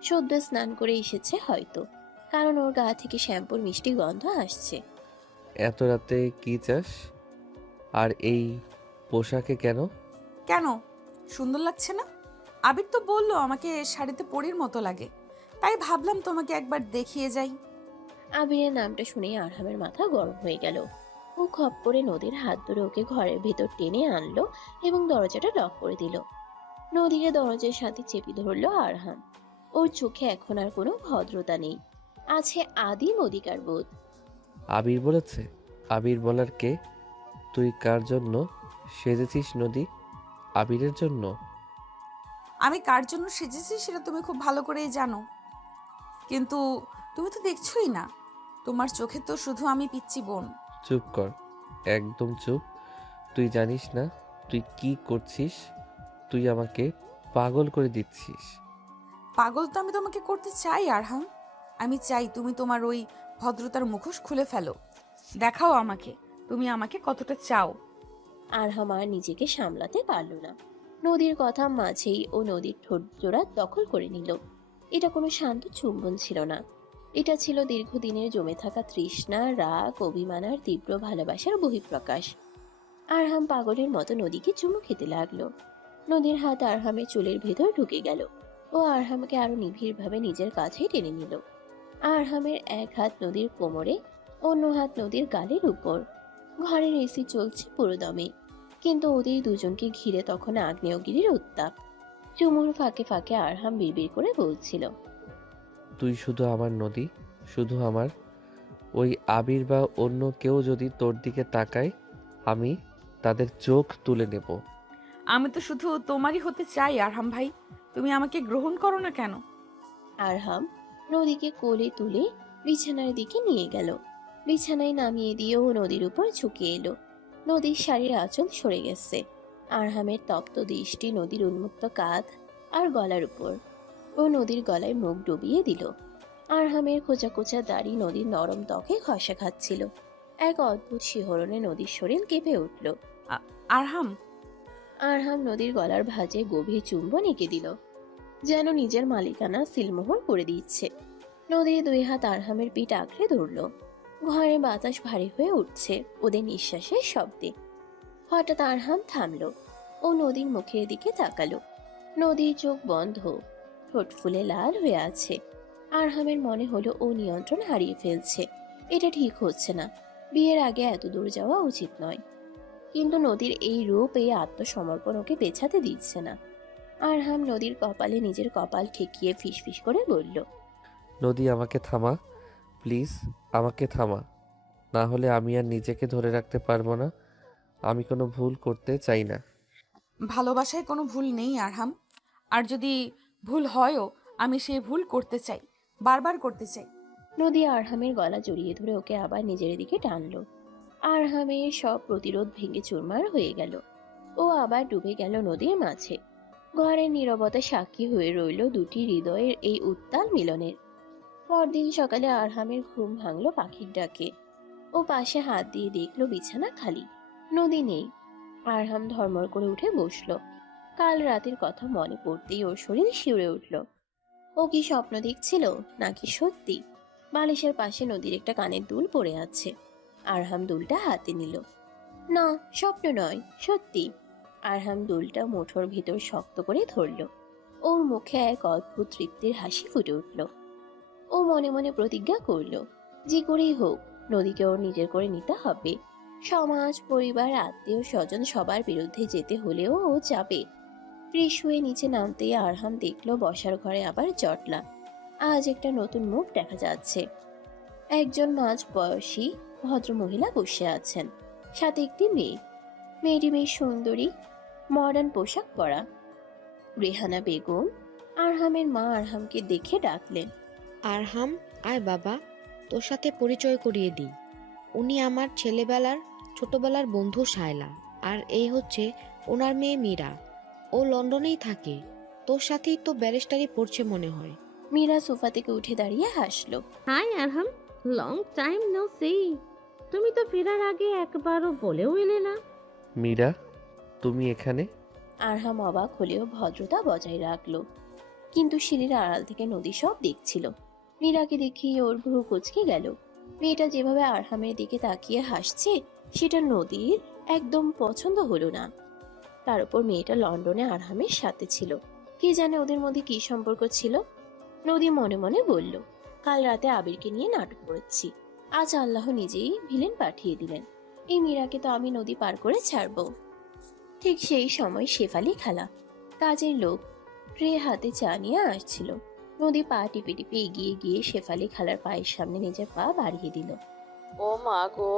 সদ্য স্নান করে এসেছে হয়তো, কারণ ওর গা থেকে শ্যাম্পুর মিষ্টি গন্ধ আসছে। এত রাতে কি চাস? আর এই পোশাকে কেন? কেন, সুন্দর লাগছে না? আবির তো বললো আমাকে শাড়িতে পরীর মতো লাগে, তাই ভাবলাম তোমাকে একবার দেখিয়ে যাই। আবিরের নামটা শুনেই আরহামের মাথা গরম হয়ে গেল। ও খপ করে নদীর হাত ধরে ওকে ঘরের ভেতর টেনে আনলো এবং দরজাটা লক করে দিল। নদীকে দরজার সাথে চেপে ধরলো আরহাম। ওর চোখে এখন আর কোনো ভদ্রতা নেই, আছে আদিম অধিকার বোধ। আবির বলেছে? আবির বলার কে? তুই কার জন্য সেজেছিস নদী? আবিরের জন্য? আমি কার জন্য সেজেছি সেটা তুমি খুব ভালো করেই জানো, কিন্তু তুমি তো দেখছোই না। তোমার চোখে তো শুধু আমি পিচ্চি বোন। চুপ কর, একদম চুপ। তুই জানিস না তুই কি করছিস? তুই আমাকে পাগল করে দিচ্ছিস। পাগল তো আমি তোমাকে করতে চাই আরহাম। আমি চাই তুমি তোমার ওই ভদ্রতার মুখোশ খুলে ফেলো, দেখাও আমাকে তুমি আমাকে কতটা চাও। আরহাম আর নিজেকে সামলাতে পারল না। নদীর কথা মাঝেই ও নদীর ঠোঁট জোড়া দখল করে নিল। এটা কোনো শান্ত চুম্বন ছিল না, এটা ছিল দীর্ঘদিনের জমে থাকা তৃষ্ণা, রাগ, অভিমান আর তীব্র ভালোবাসার বহিঃপ্রকাশ। আরহাম পাগলের মতো নদীকে চুমু খেতে লাগলো। নদীর হাত আরহামের চুলের ভেতর ঢুকে গেল। ও আরহামকে আরো নিবিড়ভাবে নিজের কাছে টেনে নিল। আরহামের এক হাত নদীর কোমরে, অন্য হাত নদীর গালের উপর। ঘরের এসি চলছে পুরো দমে, কিন্তু ওদের দুজনকে ঘিরে তখন আগ্নেয়গিরির উত্তাপ। চুমুর ফাঁকে ফাঁকে আরহাম বিড়বিড় করে বলছিল, তুই শুধু আমার নদী, শুধু আমার। ওই আবির বা অন্য কেউ যদি তোর দিকে তাকায়, আমি তাদের চোখ তুলে নেব। আমি তো শুধু তোমারই হতে চাই আরহাম ভাই, তুমি আমাকে গ্রহণ করো না কেন? আরহাম নদীকে কোলে তুলে বিছানার দিকে নিয়ে গেল। বিছানায় নামিয়ে দিয়ে ও নদীর উপর ঝুঁকে এলো। নদীর শাড়ির আঁচল সরে গেছে। আরহামের তপ্ত দৃষ্টি নদীর উন্মুক্ত কাঁধ আর গলার উপর। ও নদীর গলায় মুখ ডুবিয়ে দিল। আরহামের খোঁচা খোঁচা দাড়ি নদীর নরম ত্বকে ঘষা খাচ্ছিল। এক অদ্ভুত শিহরণে নদীর শরীর কেঁপে উঠল। আরহাম। আরহাম নদীর গলার ভাঁজে গভীর চুম্বন এঁকে দিল, যেন নিজের মালিকানা সিলমোহর করে দিচ্ছে। নদীর দুই হাত আরহামের পিঠ আঁকড়ে ধরল। ঘরে বাতাস ভারী হয়ে উঠছে ওদের নিঃশ্বাসের শব্দে। হঠাৎ আরহাম থামল। ও ও নদীর মুখের দিকে তাকালো। নদীর চোখ বন্ধ, ঠোঁট ফুলে লাল হয়ে আছে। আরহামের মনে হলো ও নিয়ন্ত্রণ হারিয়ে ফেলছে। এটা ঠিক হচ্ছে না, বিয়ের আগে এত দূর যাওয়া উচিত নয়। কিন্তু নদীর এই রূপ, এই আত্মসমর্পণ ওকে পেছাতে দিচ্ছে না। আরহাম নদীর কপালে নিজের কপাল ঠেকিয়ে ফিসফিস করে বলল, নদী আমাকে থামা, প্লিজ আমাকে থামা, না হলে আমি আর নিজেকে ধরে রাখতে পারবো না। আমি কোনো ভুল করতে চাই না। ভালোবাসায় কোনো ভুল নেই আরহাম, আর যদি ভুল হয়ও আমি সেই ভুল করতে চাই, বারবার করতে চাই। নদী আরহামের গলা জড়িয়ে ধরে ওকে আবার নিজের দিকে টানলো। আরহামের সব প্রতিরোধ ভেঙে চুরমার হয়ে গেল। ও আবার ডুবে গেল নদীর মাঝে। ঘরের নীরবতা সাক্ষী হয়ে রইল দুটি হৃদয়ের এই উত্তাল মিলনের। পরদিন সকালে আরহামের ঘুম ভাঙলো পাখির ডাকে। ও পাশে হাত দিয়ে দেখলো বিছানা খালি, নদী নেই। আরহাম ধর্মর করে উঠে বসলো। কাল রাতের কথা মনে পড়তেই ওর শরীর শিউরে উঠল। ও কি স্বপ্ন দেখছিল নাকি সত্যি? বালিশের পাশে নদীর একটা কানের দুল পড়ে আছে। আরহাম দুলটা হাতে নিল। না, স্বপ্ন নয়, সত্যি। আরহাম দুলটা মুঠোর ভিতর শক্ত করে ধরল। ওর মুখে এক অদ্ভুত তৃপ্তির হাসি ফুটে উঠল। ও মনে মনে প্রতিজ্ঞা করল, যে করেই হোক নদীকে ওর নিজের করে নিতে হবে। সমাজ, পরিবার, আত্মীয় স্বজন সবার বিরুদ্ধে যেতে হলেও ও যাবে। ফ্রেশ হয়ে নিচে নামতেই আরহাম দেখলো বসার ঘরে আবার জটলা। আজ একটা নতুন মুখ দেখা যাচ্ছে। একজন মাঝ বয়সী ভদ্রমহিলা বসে আছেন, সাথে একটি মেয়ে। মেয়েটি বেশ সুন্দরী, মডার্ন পোশাক পরা। রেহানা বেগম। আরহামের মা আরহামকে দেখে ডাকলেন, আরহাম, আয় বাবা, তোর সাথে পরিচয় করিয়ে দিই। উনি আমার ছোটবেলার বন্ধু শায়লা, আর এই হচ্ছে ওনার মেয়ে মীরা। ও লন্ডনেই থাকে। তোর সাথেই তো ব্যারিস্টারি পড়ছে মনে হয়। মীরা সোফা থেকে উঠে দাঁড়িয়ে হাসলো। হাই আরহাম, লং টাইম নো সি। তুমি তো ফেরার আগে একবারও বলেও এলে না। মীরা, তুমি এখানে? আরহাম অবাক হলেও ভদ্রতা বজায় রাখলো। কিন্তু সিঁড়ির আড়াল থেকে নদী সব দেখছিল। মীরাকে দেখিয়ে ওর ভ্রু কুঁচকে গেল। মেয়েটা যেভাবে আরহামের দিকে তাকিয়ে হাসছে, সেটা নদীর একদম পছন্দ হলো না। তার উপর মেয়েটা লন্ডনে আরহামের সাথে ছিল। কে জানে ওদের মধ্যে কি সম্পর্ক ছিল। নদী মনে মনে বলল, কাল রাতে আবিরকে নিয়ে নাটক করেছি, আজ আল্লাহ নিজেই ভিলেন পাঠিয়ে দিলেন। এই মীরাকে তো আমি নদী পার করে ছাড়বো। ঠিক সেই সময় শেফালি খালা, কাজের লোক, ট্রে হাতে চা নিয়ে আসছিল। নদী পা টিপে টিপে এগিয়ে গিয়ে শেফালি খালার পায়ের সামনে নিজের পা বাড়িয়ে দিল। ও মা গো!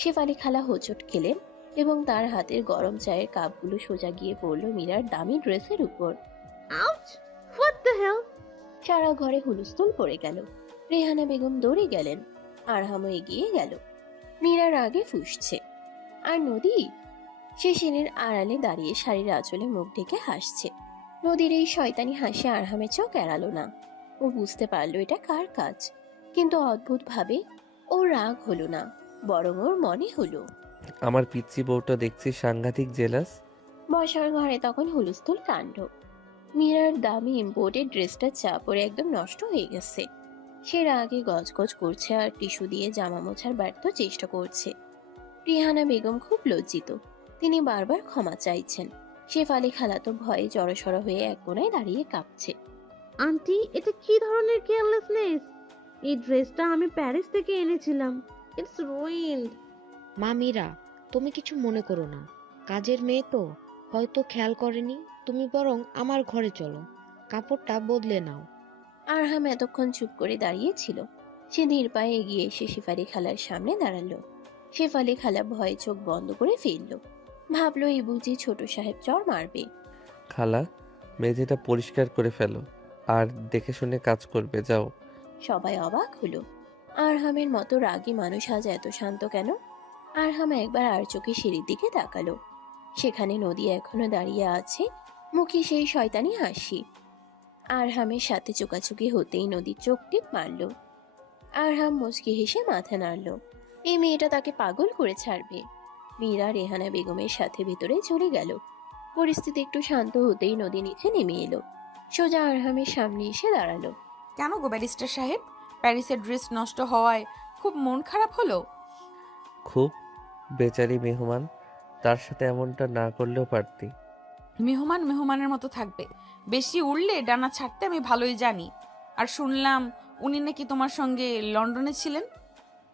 শেফালি খালা হোঁচট খেলেন এবং তার হাতের গরম চায়ের কাপগুলো সোজা গিয়ে পড়ল মীরার দামি ড্রেসের উপর। আউচ! What the hell! সারা ঘরে হুলস্থুল পড়ে গেল। রেহানা বেগম দৌড়ে গেলেন, আরহামও এগিয়ে গেল। মীরার আগে ফুঁসছে, আর নদী সে সিনের আড়ালে দাঁড়িয়ে শাড়ির আঁচলে মুখ ঢেকে হাসছে। নদীর এই শয়তানি হাসি আরহামের চোখ এড়ালো না। ও বুঝতে পারলো এটা কার কাজ, কিন্তু অদ্ভুত ভাবে ওর রাগ হলো না, বরং ওর মনে হলো আমার পিচ্চি বউটা দেখছি সাংঘাতিক জেলাস। বসার ঘরে তখন হুলস্থুল কাণ্ড। মীরার দামি ইম্পোর্টেড ড্রেসটা চা পরে একদম নষ্ট হয়ে গেছে। সে রাগে গজগজ করছে আর টিস্যু দিয়ে জামা মোছার ব্যর্থ চেষ্টা করছে। রিহানা বেগম খুব লজ্জিত, তিনি বারবার ক্ষমা চাইছেন। শেফালি খালা তো ভয়ে জড়সড় হয়ে এক কোনায় দাঁড়িয়ে কাঁপছে। আন্টি, এটা কি ধরনের কেয়ারলেসনেস? এই ড্রেসটা আমি প্যারিস থেকে এনেছিলাম। It's ruined. মা মীরা, তুমি কিছু মনে করো না, কাজের মেয়ে তো, হয়তো খেয়াল করেনি। তুমি বরং আমার ঘরে চলো, কাপড়টা বদলে নাও। আরহাম এতক্ষণ চুপ করে দাঁড়িয়ে ছিল। সে ধীর পায়ে এগিয়ে এসে শেফালি খালার সামনে দাঁড়ালো। শেফালি খালা ভয়ে চোখ বন্ধ করে ফেললো। ভাবলো এই বুঝি ছোট সাহেব চর মারবে। খালা, মেঝেটা পরিষ্কার করে ফেলো আর দেখে শুনে কাজ করবে, যাও। সবাই অবাক হলো। আরহামের মতো রাগী মানুষ আজ এত শান্ত কেন? আরহাম একবার আর চোখে সিঁড়ির দিকে তাকালো। সেখানে নদী এখনো দাঁড়িয়ে আছে, মুখে সেই শয়তানি হাসি। আরহামের সাথে চোকাচুকি হতেই নদীর চোখ টিপ মারল। আরহাম মুচকি হেসে মাথা নাড়ল। এই মেয়েটা তাকে পাগল করে ছাড়বে। মীরা রেহানা বেগমের সাথে ভেতরে চলে গেল। পরিস্থিতি একটু শান্ত হতেই নদী নিচে নেমে এলো, সোজা আরহামের সামনে এসে দাঁড়ালো। কেন গো ব্যারিস্টার সাহেব, প্যারিসের ড্রেস নষ্ট হওয়ায় খুব মন খারাপ হলো? খুব, বেচারি মেহমান তার সাথে এমনটা না করলেও পারতি। মেহমান মেহমানের মতো থাকবে, বেশি উড়লে ডানা ছাড়তে আমি ভালোই জানি। আর শুনলাম উনি নাকি তোমার সঙ্গে লন্ডনে ছিলেন।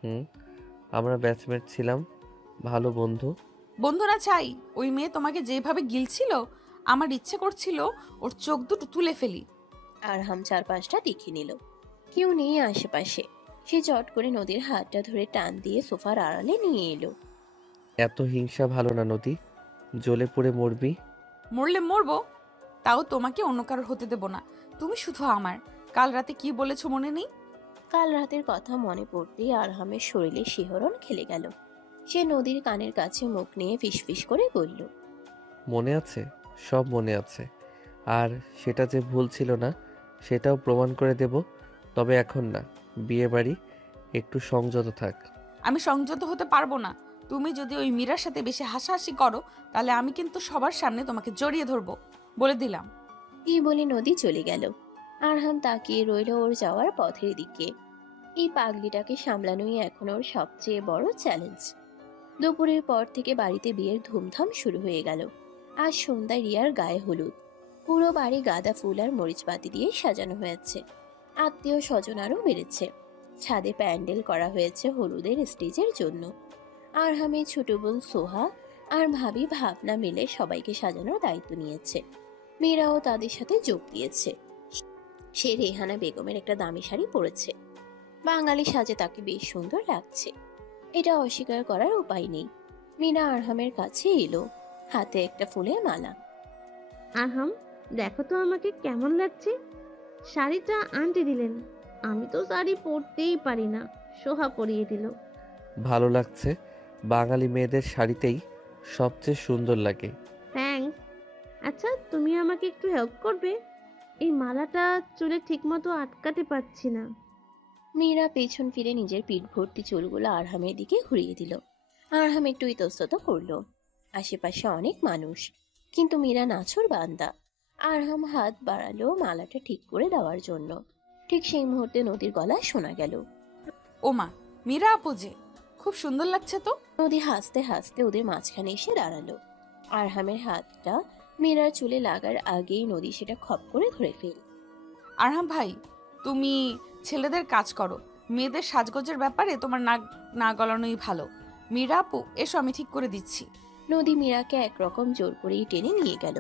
হুম, আমরা ব্যাচমেট ছিলাম, ভালো বন্ধু। বন্ধুরা চাই, ওই মেয়ে তোমাকে যেভাবে গিলছিল আমার ইচ্ছে করছিল ওর চোখ দুটো তুলে ফেলি। আরহাম চারপাশটা দেখে নিল, কেউ নেই আশেপাশে। সে চট করে নদীর হাতটা ধরে টান দিয়ে সোফার আড়ালে নিয়ে এলো। এত হিংসা ভালো না নদী, জ্বলে পুড়ে মরবি। মরলে মরবো, তাও তোমাকে অন্য কারোর হতে দেব না। তুমি শুধু আমার। কাল রাতে কি বলেছো মনে নেই? কাল রাতের কথা মনে পড়তেই আরহামের শরীরে শিহরণ খেলে গেল। সে নদীর কানের কাছে মুখ নিয়ে ফিসফিস করে বলল, মনে আছে, সব মনে আছে। আর সেটা যে ভুল ছিল না সেটাও প্রমাণ করে দেব, তবে এখন না। বিয়ে বাড়ি, একটু সংযত থাক। আমি সংযত হতে পারবো না। তুমি যদি ওই মীরার সাথে বেশি হাসাহাসি করো তাহলে আমি কিন্তু সবার সামনে তোমাকে জড়িয়ে ধরবো, বলে দিলাম। এই বলে নদী চলে গেল। আরহাম তাকিয়ে রইল ওর যাওয়ার পথের দিকে। এই পাগলিটাকে সামলানোই এখন ওর সবচেয়ে বড় চ্যালেঞ্জ। দুপুরের পর থেকে বাড়িতে বিয়ের ধুমধাম শুরু হয়ে গেল। আজ সন্ধ্যায় রিয়ার গায়ে হলুদ। পুরো বাড়ি গাঁদা ফুল আর মরিচবাতি দিয়ে সাজানো হয়েছে। আত্মীয় স্বজন আরও বেড়েছে। ছাদে প্যান্ডেল করা হয়েছে হলুদের স্টেজের জন্য। আরহামের ছোট বোন সোহা আর ভাবি ভাবনা মিলে সবাইকে সাজানোর দায়িত্ব নিয়েছে। মীরাও তাদের সাথে যোগ দিয়েছে। সে রেহানা বেগমের একটা দামি শাড়ি পরেছে। বাঙালি সাজে তাকে বেশ সুন্দর লাগছে, এটা অস্বীকার করার উপায় নেই। মীরা আরহামের কাছে এলো, হাতে একটা ফুলের মালা। আরহাম, দেখো তো আমাকে কেমন লাগছে। শাড়িটা আন্টি দিলেন, আমি তো শাড়ি পরতেই পারি না, সোহা পরিয়ে দিল। ভালো লাগছে, বাঙালি মেয়েদের শাড়িতেই সবচেয়ে সুন্দর লাগে। থ্যাঙ্কস। আচ্ছা, তুমি আমাকে একটু হেল্প করবে? এই মালাটা চুলে ঠিকমতো আটকাতে পারছি না। মীরা পেছন ফিরে নিজের পিঠ ভর্তি চুলগুলো আরহামের দিকে ঘুরিয়ে দিল। আরহাম একটু ইতস্তত করলো। আশেপাশে অনেক মানুষ, কিন্তু মীরা নাছোড় বান্দা। আরহাম হাত বাড়ালো মালাটা ঠিক করে দেওয়ার জন্য। ঠিক সেই মুহূর্তে নদীর গলা শোনা গেল, ওমা, মীরা আপু যে, খুব সুন্দর লাগছে তো। নদী হাসতে হাসতে ওদের মাঝখানে এসে দাঁড়ালো। আরহামের হাতটা মীরার চুলে লাগার আগেই নদী সেটা খপ করে ধরে ফেল। আরহাম ভাই, তুমি ছেলেদের কাজ করো, মেয়েদের সাজগোজের ব্যাপারে তোমার নাক না গলানোই ভালো। মীরা আপু এসো, আমি ঠিক করে দিচ্ছি। নদী মীরাকে একরকম জোর করেই টেনে নিয়ে গেল।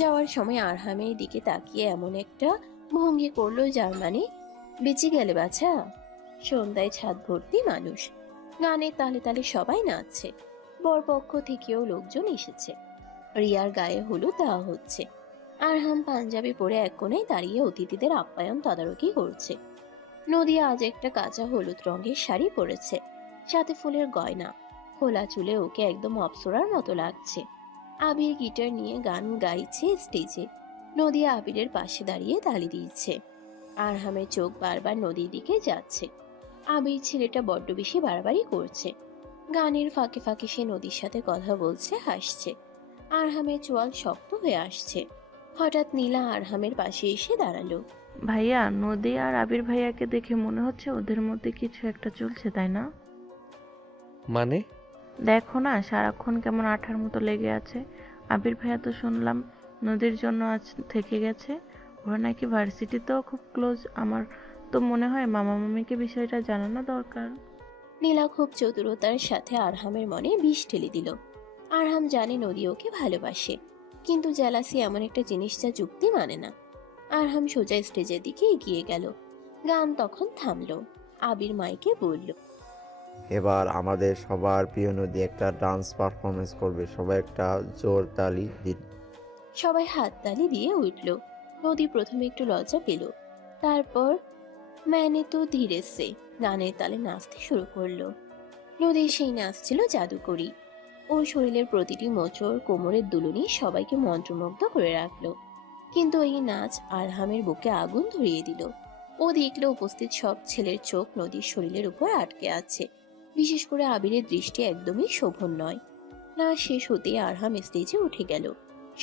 যাওয়ার সময় আরহামের দিকে তাকিয়ে এমন একটা ভঙ্গি করলো যার মানে বেঁচে গেলে বাছা। সন্ধ্যায় ছাদ ভর্তি মানুষ, গানের তালে তালে সবাই নাচছে। বরপক্ষ থেকেও লোকজন এসেছে। রিয়ার গায়ে হলুদ দেওয়া হচ্ছে। আরহাম পাঞ্জাবি পরে এক কোণায় দাঁড়িয়ে অতিথিদের আপ্যায়ন তদারকি করছে। নদী আজ একটা কাঁচা হলুদ রঙের শাড়ি পরেছে, সাথে ফুলের গয়না। খোলা চুলে ওকে একদম অপ্সরার মতো লাগছে। আবির গিটার নিয়ে গান গাইছে স্টেজে। নদী আবিরের পাশে দাঁড়িয়ে তালি দিচ্ছে। আরহামের চোখ বারবার নদীর দিকে যাচ্ছে। আবির ছেলেটা বড্ড বেশি বাড়াবাড়ি করছে। গানের ফাঁকে ফাঁকে সে নদীর সাথে কথা বলছে, হাসছে। আরহামের চোয়াল শক্ত হয়ে আসছে। হঠাৎ নীলা আরহামের পাশে এসে দাঁড়ালো। ভাইয়া, নদী আর আবির ভাইয়াকে দেখে মনে হচ্ছে ওদের মধ্যে কিছু একটা চলছে, তাই না? মানে? দেখো না, সারাক্ষণ কেমন আঠার মতো লেগে আছে। আবির ভাইয়া তো শুনলাম নদীর জন্য আজ থেকে গেছে। ওরা নাকি ভার্সিটিতেও খুব ক্লোজ। আমার তো মনে হয় মামা মামিকে বিষয়টা জানানো দরকার। নীলা খুব চতুরতার সাথে আরহামের মনে বিষ ঢেলে দিল। আরহাম জানে নদী ওকে ভালোবাসে, কিন্তু জেলাসি এমন একটা জিনিস যা যুক্তি মানে না। আরহাম সোজা স্টেজের দিকে এগিয়ে গেল। গান তখন থামলো। আবির মাইকে বলল, এবার আমাদের সবার প্রিয় নদী একটা ডান্স পারফরমেন্স করবে, সবাই একটা জোর তালি দিন। সবাই হাততালি দিয়ে উঠল। নদী প্রথমে একটু লজ্জা পেল, তারপর ম্যানে তো ধীরে সে গানের তালে নাচতে শুরু করলো। নদী সেই নাচ ছিল জাদুকরি। ওর শরীরের প্রতিটি মোচড়, কোমরের দুলুনি সবাইকে মন্ত্রমুগ্ধ করে রাখলো। কিন্তু এই নাচ আরহামের বুকে আগুন ধরিয়ে দিল। ও দেখলো উপস্থিত সব ছেলের চোখ নদীর শরীরের উপর আটকে আছে। বিশেষ করে আবিরের দৃষ্টি একদমই শোভন নয়। নাচ শেষ হতেই আরহাম স্টেজে উঠে গেল।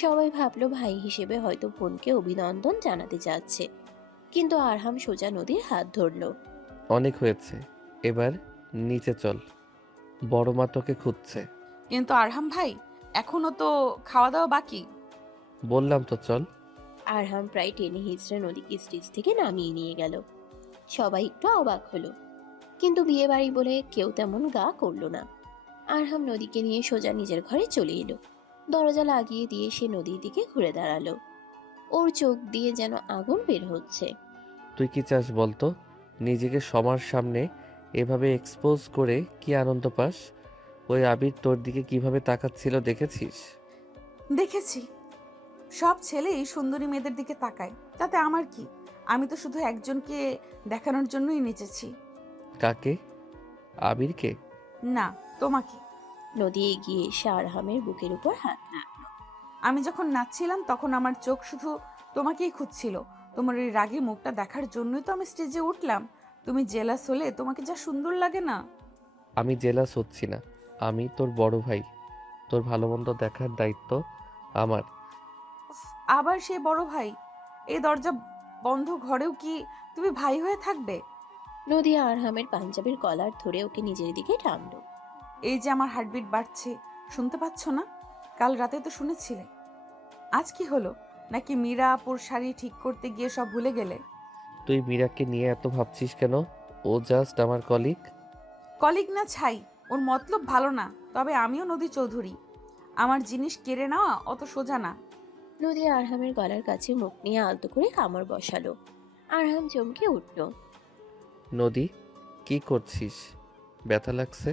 সবাই ভাবলো ভাই হিসেবে হয়তো বোনকে অভিনন্দন জানাতে যাচ্ছে, কিন্তু আরহাম সোজা নদীর হাত ধরলো। অনেক হয়েছে, এবার নিচে চল, বড় মা তোকে খুঁজছে। কিন্তু আরহাম ভাই, এখনো তো খাওয়া দাওয়া বাকি। বললাম তো চল। আরহাম প্রায় টেনে হিচড়ে নদীকে স্টেজ থেকে নামিয়ে নিয়ে গেল। সবাই একটু অবাক হলো, কিন্তু বিয়ে বাড়ি বলে কেউ তেমন গা করলো না। আরহাম নদীকে নিয়ে সোজা নিজের ঘরে চলে এলো। দরজা লাগিয়ে দিয়ে সে নদীর দিকে ঘুরে দাঁড়ালো। ওর চোখ দিয়ে যেন আগুন বের হচ্ছে। তুই কি চাস বলতো? নিজেকে সবার সামনে এভাবে এক্সপোজ করে কি আনন্দ পাস? ওই আবির তোর দিকে কিভাবে তাকাচ্ছিল দেখেছিস? দেখেছি, সব ছেলেই সুন্দরী মেয়েদের দিকে তাকায়, তাতে আমার কি? আমি তো শুধু একজনকে দেখানোর জন্যই নেচেছি। কাকে? আবিরকে? না, তোমাকে। নদী এগিয়ে এসে আরহামের বুকের উপর হাত রাখলো। আমি যখন নাচছিলাম তখন আমার চোখ শুধু তোমাকেই খুঁজছিল। তোমার ওই রাগী মুখটা দেখার জন্যই তো আমি স্টেজে উঠলাম। তুমি জেলাস হলে তোমাকে যা সুন্দর লাগে না। আমি জেলাস হচ্ছি না, আমি তোর বড় ভাই। তোর ভালো মন্দ দেখার দায়িত্ব আমার। উফ, আবার সে বড় ভাই? এই দরজা বন্ধ ঘরেও কি তুমি ভাই হয়ে থাকবে? নদী আরহামের পাঞ্জাবির কলার ধরে ওকে নিজের দিকে টানলো। এই যে আমার হার্টবিট বাড়ছে, শুনতে পাচ্ছ না? কাল রাতে তো শুনেছিলে। আজ কি হলো? নাকি মীরা আপুর শাড়ি ঠিক করতে গিয়ে সব ভুলে গেলে? তুই মীরাকে নিয়ে এত ভাবছিস কেন? ও জাস্ট আমার কলিগ। কলিগ না ছাই, ওর মতলব ভালো না। তবে আমিও নদী চৌধুরী, আমার জিনিস কেড়ে নেওয়া অত সোজা না। নদী আরহামের গলার কাছে মুখ নিয়ে আলতো করে কামড় বসালো। আরহাম চমকে উঠল। নদী, কি করছিস? ব্যথা লাগছে?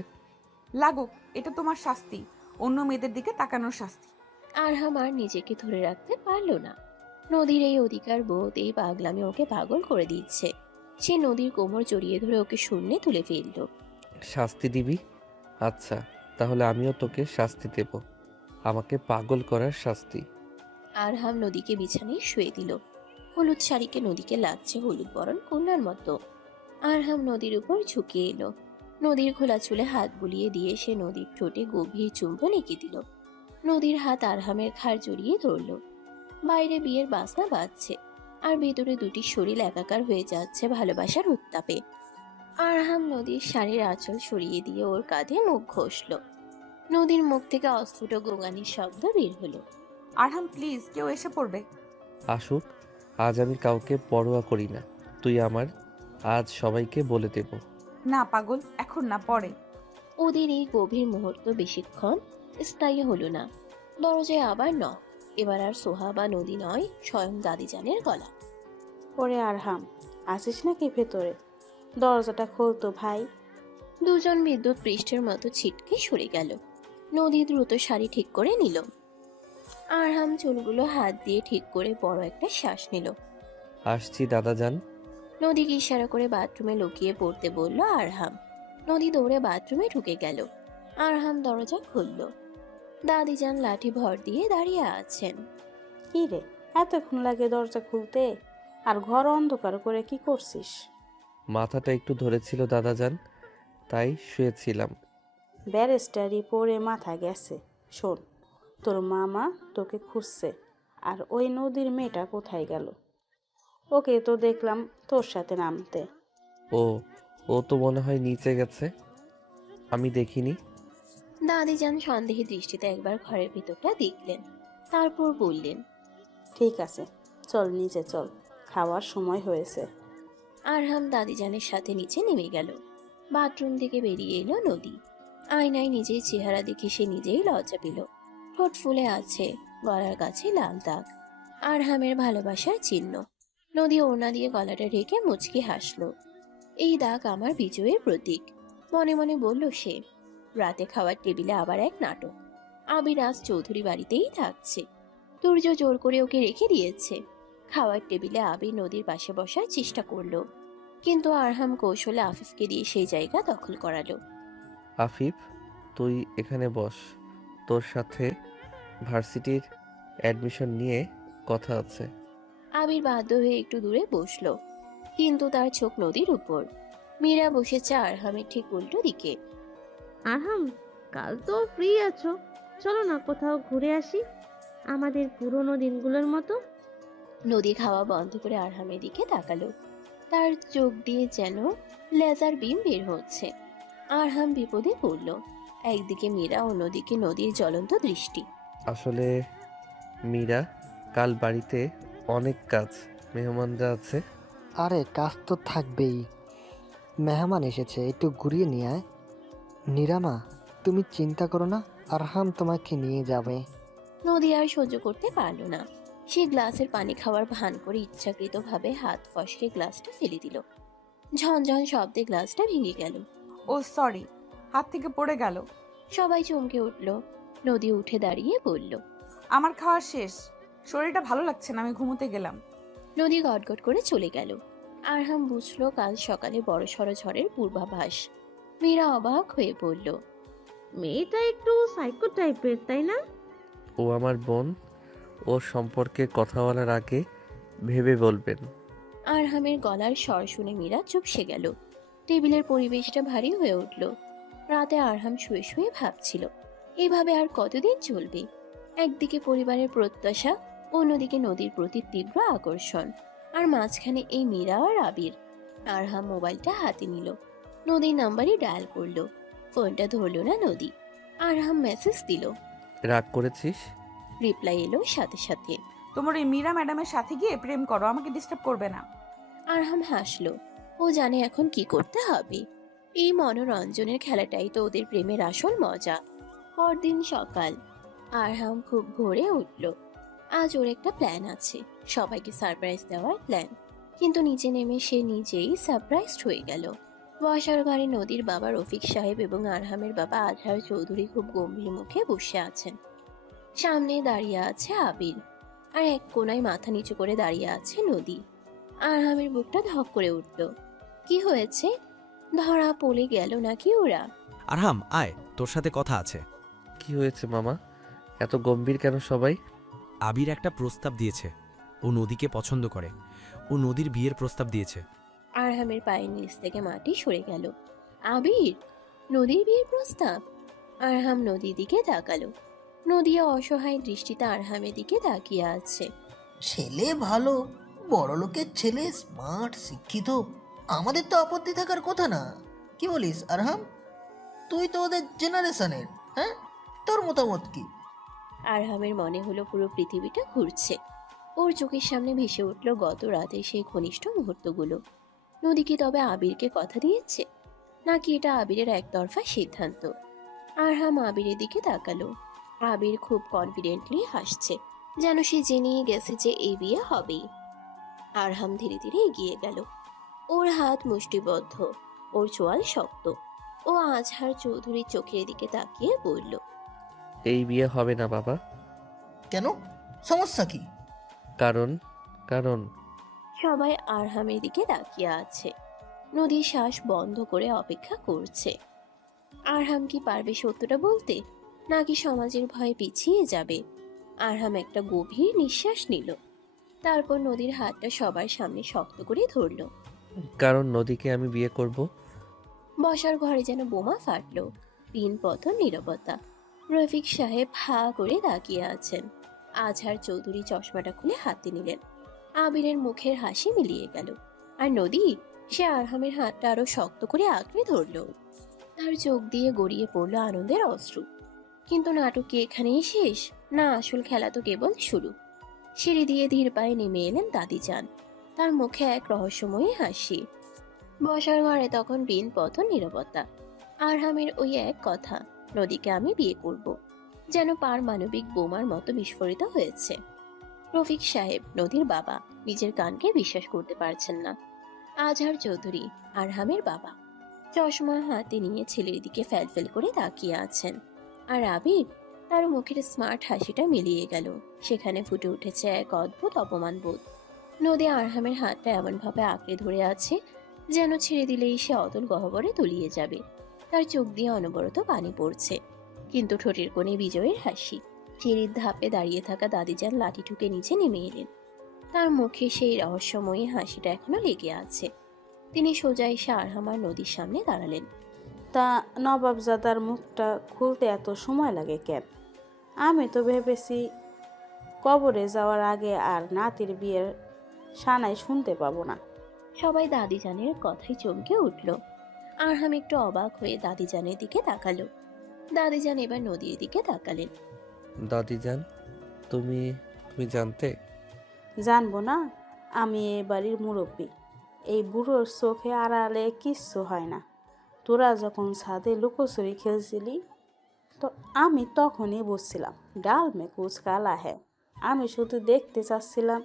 লাগুক, এটা তোমার শাস্তি, অন্য মেয়েদের দিকে তাকানোর শাস্তি। আরহাম আর নিজেকে ধরে রাখতে পারল না। নদীর এই অধিকার বোধ, এই পাগলামি ওকে পাগল করে দিচ্ছে। সে নদীর কোমর জড়িয়ে ধরে ওকে শূন্যে তুলে ফেলল। শাস্তি দিবি? আচ্ছা, তাহলে আমিও তোকে শাস্তি দেব। আমাকে পাগল করার শাস্তি। আরহাম নদীকে বিছানায় শুয়ে দিল। হলুদ শাড়িকে নদীকে লাগছে হলুদ বরণ কন্যার মতো। আরহাম নদীর উপর ঝুঁকে এলো। নদীর খোলা চুলে হাত বুলিয়ে দিয়ে সে নদীর ঠোঁটে গভীর চুম্বন এঁকে দিল। নদীর হাত আরহামের ঘাড় জড়িয়ে ধরল। বাইরে বিয়ের বাজনা বাজছে, আর ভেতরে দুটি শরীর একাকার হয়ে যাচ্ছে ভালোবাসার উত্তাপে। আরহাম নদীর শাড়ির আঁচল সরিয়ে দিয়ে ওর কাঁধে মুখ ঘষল। নদীর মুখ থেকে অস্ফুট গোঙানির শব্দ বের হলো। আরহাম প্লিজ, কেউ এসে পড়বে। আসুক, আজ আমি কাউকে পরোয়া করি না। তুই আমার, আজ সবাইকে বলে দেব। না পাগল, এখন না, পরে। ওদের এই গভীর মুহূর্ত বেশিক্ষণ স্থায়ী হলো না। দরজায় আবার নক। এবার আর সোহা বা নদী নয়, স্বয়ং দাদিজানের গলা। ওরে আরহাম, আসিস নাকি ভেতরে? দরজাটা খোলতো ভাই। দুজন বিদ্যুৎ পৃষ্ঠের মতো ছিটকে সরে গেল। নদী দ্রুত শাড়ি ঠিক করে নিল। আরহাম চুলগুলো হাত দিয়ে ঠিক করে বড় একটা শ্বাস নিল। আসছি দাদাজান। নদীকে ইশারা করে বাথরুমে লুকিয়ে পড়তে বলল আরহাম। নদী দৌড়ে বাথরুমে ঢুকে গেল। আরহাম দরজা খুলল। দাদিজান লাঠি ভর দিয়ে দাঁড়িয়ে আছেন। কি রে, এতক্ষণ লাগে দরজা খুলতে? আর ঘর অন্ধকার করে কি করছিস? মাথাটা একটু ধরেছিল দাদাজান, তাই শুয়েছিলাম। ব্যারিস্টারি পরে মাথা গেছে। শোন, তোর মামা তোকে খুঁজছে। আর ওই নদীর মেয়েটা কোথায় গেল? ওকে তো দেখলাম তোর সাথে নামতে। ও তো মনে হয় নিচে গেছে, আমি দেখিনি। দাদিজান সন্দেহী দৃষ্টিতে একবার ঘরের ভিতরটা দেখলেন, তারপর বললেন, ঠিক আছে, চল নিচে চল, খাওয়ার সময় হয়েছে। আরহাম দাদিজানের সাথে নিচে নেমে গেল। বাথরুম থেকে বেরিয়ে এলো নদী। আয়নায় নিজের চেহারা দেখে সে নিজেই লজ্জা পেল। ঠোঁট ফুলে আছে, গলার কাছে লাল দাগ, আরহামের ভালোবাসার চিহ্ন। নদী ওড়না দিয়ে গলাটা ঢেকে মুচকি হাসলো। এই দাগ আমার বিজয়ের প্রতীক, মনে মনে বলল সে। রাতে খাওয়ার টেবিলে আবার এক নাটক। আবির আজ চৌধুরী বাড়িতেই থাকছে। সূর্য জোর করে ওকে রেখে দিয়েছে। খাওয়ার টেবিলে আবির নদীর পাশে বসার চেষ্টা করলো, কিন্তু আরহাম কৌশলে আফিফকে দিয়ে সেই জায়গা দখল করালো। আফিফ, তুই এখানে বস, তোর সাথে ভার্সিটির অ্যাডমিশন নিয়ে কথা আছে। আবির বাধ্য হয়ে একটু দূরে বসলো, কিন্তু তার চোখ নদীর উপর। মীরা বসেছে আরহামের ঠিক উল্টো দিকে। আরহাম, কাল তো ফ্রি আছো, চলো না কোথাও ঘুরে আসি, আমাদের পুরোনো দিনগুলোর মতো। নদী খাওয়া বন্ধ করে আরহামের দিকে তাকালো। তার চোখ দিয়ে যেন লেজার বিম বের হচ্ছে। আরহাম বিপদে পড়ল। একদিকে মীরা, অন্যদিকে নদীর জ্বলন্ত দৃষ্টি। আসলে মীরা, কাল বাড়িতে অনেক কাজ, মেহমানরা আছে। আরে কাজ তো থাকবেই, মেহমান এসেছে, একটু ঘুরিয়ে নিয়ে আয়। নিরামা, তুমি চিন্তা করো না, আরহাম তোমাকে নিয়ে যাবে। নদী আর সহ্য করতে পারল না। সে গ্লাসের পানি খাওয়ার ভান করে ইচ্ছাকৃতভাবে হাত ফসকে গ্লাসটা ফেলে দিল। ঝনঝন শব্দে গ্লাসটা ভেঙে গেল। ও সরি, হাত থেকে পড়ে গেল। সবাই চমকে উঠল। নদী উঠে দাঁড়িয়ে বলল, আমার খাওয়া শেষ, শরীরটা ভালো লাগছে না, আমি ঘুমোতে গেলাম। নদী গটগট করে চলে গেল। আরহাম বুঝল কাল সকালে বড়সড় ঝড়ের পূর্বাভাস। মীরা অবাক হয়ে বলল, মেয়েটা একটু সাইকো টাইপের, তাই না? ও আমার বোন, ও সম্পর্কে কথা বলার আগে ভেবে বলবেন। আরহামের গলার স্বর শুনে মীরা চুপসে গেল। টেবিলের পরিবেশটা ভারী হয়ে উঠল। রাতে আরহাম শুয়ে শুয়ে ভাবছিল, এভাবে আর কতদিন চলবে। একদিকে পরিবারের প্রত্যাশা, অন্যদিকে নদীর প্রতি তীব্র আকর্ষণ, আর মাঝখানে এই মীরা আর আবির। আরহাম মোবাইলটা হাতে নিল, নদীর নাম্বারই ডায়াল করলো। ফোনটা ধরল না নদী। আরহাম মেসেজ দিল, রাগ করেছিস? রিপ্লাই এলো সাথে সাথে, তোমার এই মীরা ম্যাডামের সাথে গিয়ে প্রেম করো, আমাকে ডিস্টার্ব করবে না। আরহাম হাসলো। ও জানে এখন কি করতে হবে। এই মনোরঞ্জনের খেলাটাই তো ওদের প্রেমের আসল মজা। পরদিন সকাল। আরহাম খুব ভোরে উঠল। আজ ওর একটা প্ল্যান আছে, সবাইকে সারপ্রাইজ দেওয়ার প্ল্যান। কিন্তু নিচে নেমে সে নিজেই সারপ্রাইজড হয়ে গেল। বসার ঘরে নদীর বাবা রফিক সাহেব এবং আরহামের বাবা আজহার চৌধুরী খুব গম্ভীর মুখে বসে আছেন। সামনে দাঁড়িয়ে আছে আবির, আর এক কোনায় মাথা নিচু করে দাঁড়িয়ে আছে নদী। আরহামের বুকটা ধক করে উঠল। কি হয়েছে? ধরা পড়ে গেল নাকি ওরা? আরহাম, আয়, তোর সাথে কথা আছে। কি হয়েছে মামা, এত গম্ভীর কেন সবাই? আবির একটা প্রস্তাব দিয়েছে। ও নদীকে পছন্দ করে। ও নদীর বিয়ের প্রস্তাব দিয়েছে। আরহামের পায়ের নিচ থেকে মাটি সরে গেল। আবির, নদীর বিয়ের প্রস্তাব? আরহাম নদীর দিকে তাকালো। নদী অসহায় দৃষ্টিতে আরহামের দিকে তাকিয়ে আছে। ছেলে ভালো, বড় লোকের ছেলে, স্মার্ট, শিক্ষিত, আমাদের তো আপত্তি থাকার কথা না। কি বলিস আরহাম? তুই তো ওদের জেনারেশনের, হ্যাঁ? তোর মতামত কি? আরহামের মনে হলো পুরো পৃথিবীটা ঘুরছে। ওর চোখের সামনে ভেসে উঠল গত রাতে সেই ঘনিষ্ঠ মুহূর্তগুলো। নদী কি তবে আবিরকে কথা দিয়েছে, নাকি এটা আবিরের একতরফা সিদ্ধান্ত? আরহাম আবিরের দিকে তাকালো। আবির খুব কনফিডেন্টলি হাসছে, যেন সে জেনেই গেছে যে এই বিয়ে হবেই। আরহাম ধীরে ধীরে এগিয়ে গেল। ওর হাত মুষ্টিবদ্ধ, ওর চোয়াল শক্ত। ও আজহার চৌধুরীর চোখের দিকে তাকিয়ে বলল, এই বিয়ে হবে না বাবা। কেন? সমস্যা কি? কারণ কারণ সবাই আরহামের দিকে তাকিয়ে আছে। নদী শ্বাস বন্ধ করে অপেক্ষা করছে। আরহাম কি পারবে সত্যটা বলতে, নাকি সমাজের ভয়ে পিছিয়ে যাবে? আরহাম একটা গভীর নিঃশ্বাস নিল, তারপর নদীর হাতটা সবার সামনে শক্ত করে ধরল। কারণ নদীকে আমি বিয়ে করব। বসার ঘরে যেন বোমা ফাটলো। তিন পতন নীরবতা। রফিক সাহেব হা করে তাকিয়ে আছেন। আজহার চৌধুরী চশমাটা খুলে হাতে নিলেন। আবিরের মুখের হাসি মিলিয়ে গেল। আর নদী, সে আরহামের হাতটা আরো শক্ত করে আঁকড়ে ধরল। তার চোখ দিয়ে গড়িয়ে পড়ল আনন্দের অশ্রু। কিন্তু নাটক কি এখানেই শেষ? না, আসল খেলা তো কেবল শুরু। সিঁড়ি দিয়ে ধীর পায়ে নেমে এলেন দাদিজান। তার মুখে এক রহস্যময়ী হাসি। বসার ঘরে তখন বিন পতন নীরবতা। আরহামের ওই এক কথা, নদীকে আমি বিয়ে করব, যেন পারমাণবিক বোমার মতো বিস্ফোরিত হয়েছে। রফিক সাহেব, নদীর বাবা, নিজের কানকে বিশ্বাস করতে পারছেন না। আজহার চৌধুরী, আরহামের বাবা, চশমা হাতে নিয়ে ছেলের দিকে ফ্যালফেল করে তাকিয়ে আছেন। আর আবির, তার মুখের স্মার্ট হাসিটা মিলিয়ে গেল। সেখানে ফুটে উঠেছে এক অদ্ভুত অপমানবোধ। নদী আরহামের হাতটা এমনভাবে আঁকড়ে ধরে আছে, যেন ছেড়ে দিলেই সে অতল গহ্বরে তলিয়ে যাবে। তার চোখ দিয়ে অনবরত পানি পড়ছে, কিন্তু ঠোঁটের কোণে বিজয়ের হাসি। সিঁড়ির ধাপে দাঁড়িয়ে থাকা দাদিজান লাঠি ঠুকে নিচে নেমে এলেন। তার মুখে সেই রহস্যময়ী হাসিটা এখনো লেগে আছে। তিনি সোজা এসে আরহাম আর নদীর সামনে দাঁড়ালেন। তা নবাবজাদার মুখটা খুলতে এত সময় লাগে কেন? আমি তো ভেবেছি কবরে যাওয়ার আগে আর নাতির বিয়ের সানাই শুনতে পাবো না। সবাই দাদিজানের কথায় চমকে উঠল। আরহাম একটু অবাক হয়ে দাদিজানের দিকে তাকালো। দাদিজান এবার নদীর দিকে তাকালেন। দাদিজান, তুমি তুমি জানতে? জানবো না? আমি এই বাড়ির মুরব্বী। এই বুড়োর চোখে আড়ালে কিচ্ছু হয় না। তোরা যখন ছাদে লুকোচুরি খেলছিলি তো আমি তখনই বুঝছিলাম ডাল মে কুচ কালা হ্যাঁ। আমি শুধু দেখতে চাচ্ছিলাম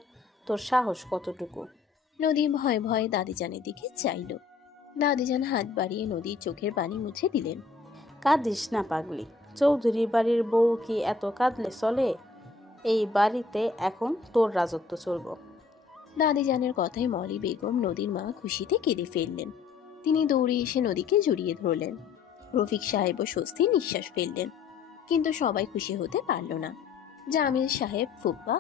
তোর সাহস কতটুকু। নদী ভয়ে ভয়ে দাদিজানের দিকে চাইল। দাদিজান হাত বাড়িয়ে নদীর চোখের পানি মুছে দিলেন। কাঁদিস না পাগলি, চৌধুরী বাড়ির বউ কি এত কাঁদলে চলে? এই বাড়িতে এখন তোর রাজত্ব চলবো। দাদিজানের কথায় মলি বেগম নদীর মা খুশিতে কেঁদে ফেললেন। তিনি দৌড়ে এসে নদীকে জড়িয়ে ধরলেন। রফিক সাহেবও স্বস্তির নিঃশ্বাস ফেললেন। কিন্তু সবাই খুশি হতে পারল না। জামিল সাহেব ফুপ্পা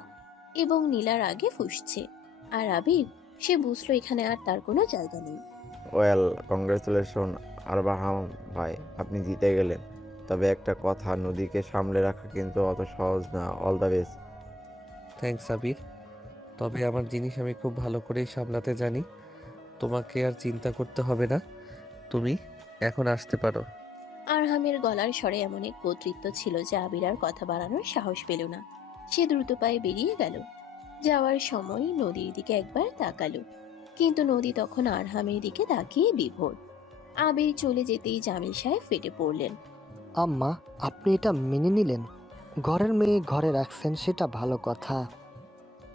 এবং নীলার আগে ফুঁসছে, আর আবির সে বুঝলো এখানে আর তার কোনো জায়গা নেই। ওয়েল, কংগ্রেচুলেশন আরবাহাম ভাই, আপনি জিতে গেলেন। তবে একটা কথা, নদীকে সামলে রাখা কিন্তু অত সহজ না। All the best. থ্যাঙ্কস আবির, তবে আমার জিনিস আমি খুব ভালো করেই সামলাতে জানি। তোমাকে আর চিন্তা করতে হবে না, তুমি এখন আসতে পারো। আরহামের গলার স্বরে এমন এক কর্তৃত্ব ছিল যে আবির আর কথা বাড়ানোর সাহস পেল না। সে দ্রুত পায়ে বেরিয়ে গেল। যাওয়ার সময় নদীর দিকে একবার তাকালো, কিন্তু নদী তখন আরহামের দিকে তাকিয়ে বিভোর। আবির চলে যেতেই জামিল সাহেব ফেটে পড়লেন। আম্মা, আপনি এটা মেনে নিলেন? ঘরের মেয়ে ঘরে রাখছেন, সেটা ভালো কথা,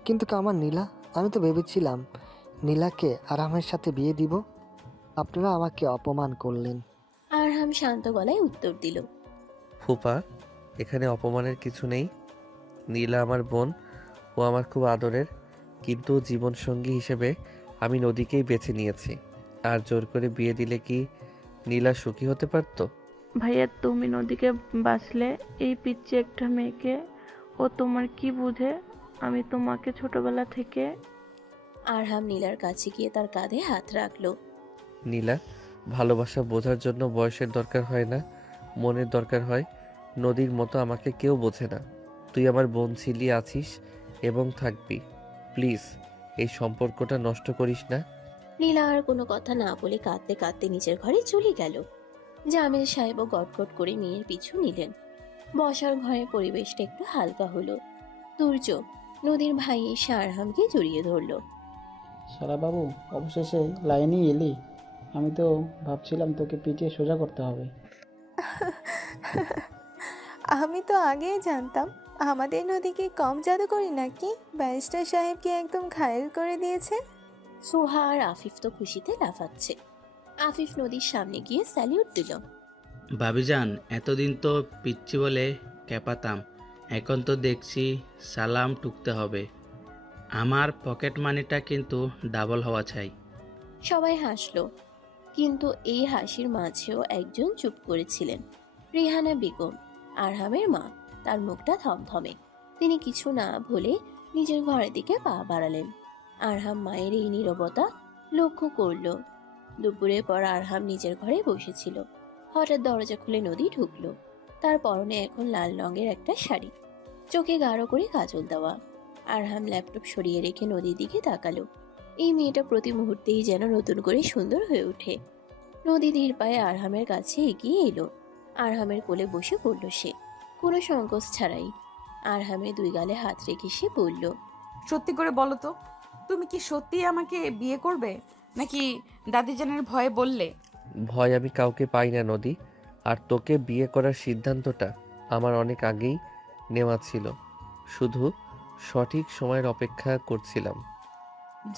কিন্তু আমার নীলা, আমি তো ভেবেছিলাম নীলাকে আরামের সাথে বিয়ে দিব। আপনারা আমাকে অপমান করলেন। আরহাম শান্ত গলায় উত্তর দিল। ফুপা, এখানে অপমানের কিছু নেই। নীলা আমার বোন, ও আমার খুব আদরের, কিন্তু জীবনসঙ্গী হিসেবে আমি নদীকেই বেছে নিয়েছি। আর জোর করে বিয়ে দিলে কি নীলা সুখী হতে পারতো? ভাইয়া, তুমি নদীকে বাঁচলে, এই পিচ্ছি একটা মেয়েকে ও তোমার কি বুঝে? আমি তোমাকে ছোটবেলা থেকে। আরহাম নীলার কাছে গিয়ে তার কাঁধে হাত রাখলো। নীলা, ভালোবাসা বোঝার জন্য বয়সের দরকার হয় না, মনের দরকার হয়। নদীর মতো আমাকে কেউ বোঝে না। তুই আমার বোন ছিলি, আছিস এবং থাকবি। প্লিজ এই সম্পর্কটা নষ্ট করিস না। নীলা আর কোনো কথা না বলে কাঁদতে কাঁদতে নিজের ঘরে চলে গেল। জামিল সাহেবও গটগট করে মেয়ের পিছু নিলেন। বসার ঘরের পরিবেশটা একটু হালকা হলো। সূর্য নদীর ভাই এসে আরহামকে জড়িয়ে ধরলো। সারা বাবু, অবশেষে লাইনই এলি। আমি তো ভাবছিলাম তোকে পিটিয়ে সোজা করতে হবে। আমি তো আগেই জানতাম আমাদের নদী কি কম জাদুকরি নাকি? ব্যারিস্টার সাহেবকে একদম ঘায়েল করে দিয়েছে। সোহা আর আফিফ তো খুশিতে লাফাচ্ছে। আফিফ নদীর সামনে গিয়ে স্যালিউট দিল। ভাবিজান, এতদিন তো পিচ্ছি বলে ক্যাপাতাম, এখন তো দেখছি সালাম টুকতে হবে। আমার পকেট মানিটা কিন্তু ডাবল হওয়া চাই। সবাই হাসলো, কিন্তু এই হাসির মাঝেও একজন চুপ করেছিলেন। রিহানা বেগম, আরহামের মা। তার মুখটা থমথমে। তিনি কিছু না বলে নিজের ঘরের দিকে পা বাড়ালেন। আরহাম মায়ের এই নীরবতা লক্ষ্য করল। দুপুরের পর আরহাম নিজের ঘরে বসেছিল। হঠাৎ দরজা খুলে নদী ঢুকলো। তার পরনে এখন লাল রঙের একটা শাড়ি, চোখে গাঢ় করে কাজল দেওয়া। আরহাম ল্যাপটপ সরিয়ে রেখে নদীর দিকে তাকালো। এই মেয়েটা প্রতি মুহূর্তেই যেন নতুন করে সুন্দর হয়ে ওঠে। নদী ধীর পায়ে আরহামের কাছে এগিয়ে এলো। আরহামের কোলে বসে পড়ল সে, কোনো সংকোচ ছাড়াই। আরহামের দুই গালে হাত রেখে সে বলল, সত্যি করে বলো তো, তুমি কি সত্যিই আমাকে বিয়ে করবে, নাকি দাদিজানের ভয়ে বললে? ভয় আমি কাউকে পাই না নদী, আর তোকে বিয়ে করার সিদ্ধান্তটা আমার অনেক আগেই নেওয়া ছিল। শুধু সঠিক সময়ের অপেক্ষা করছিলাম।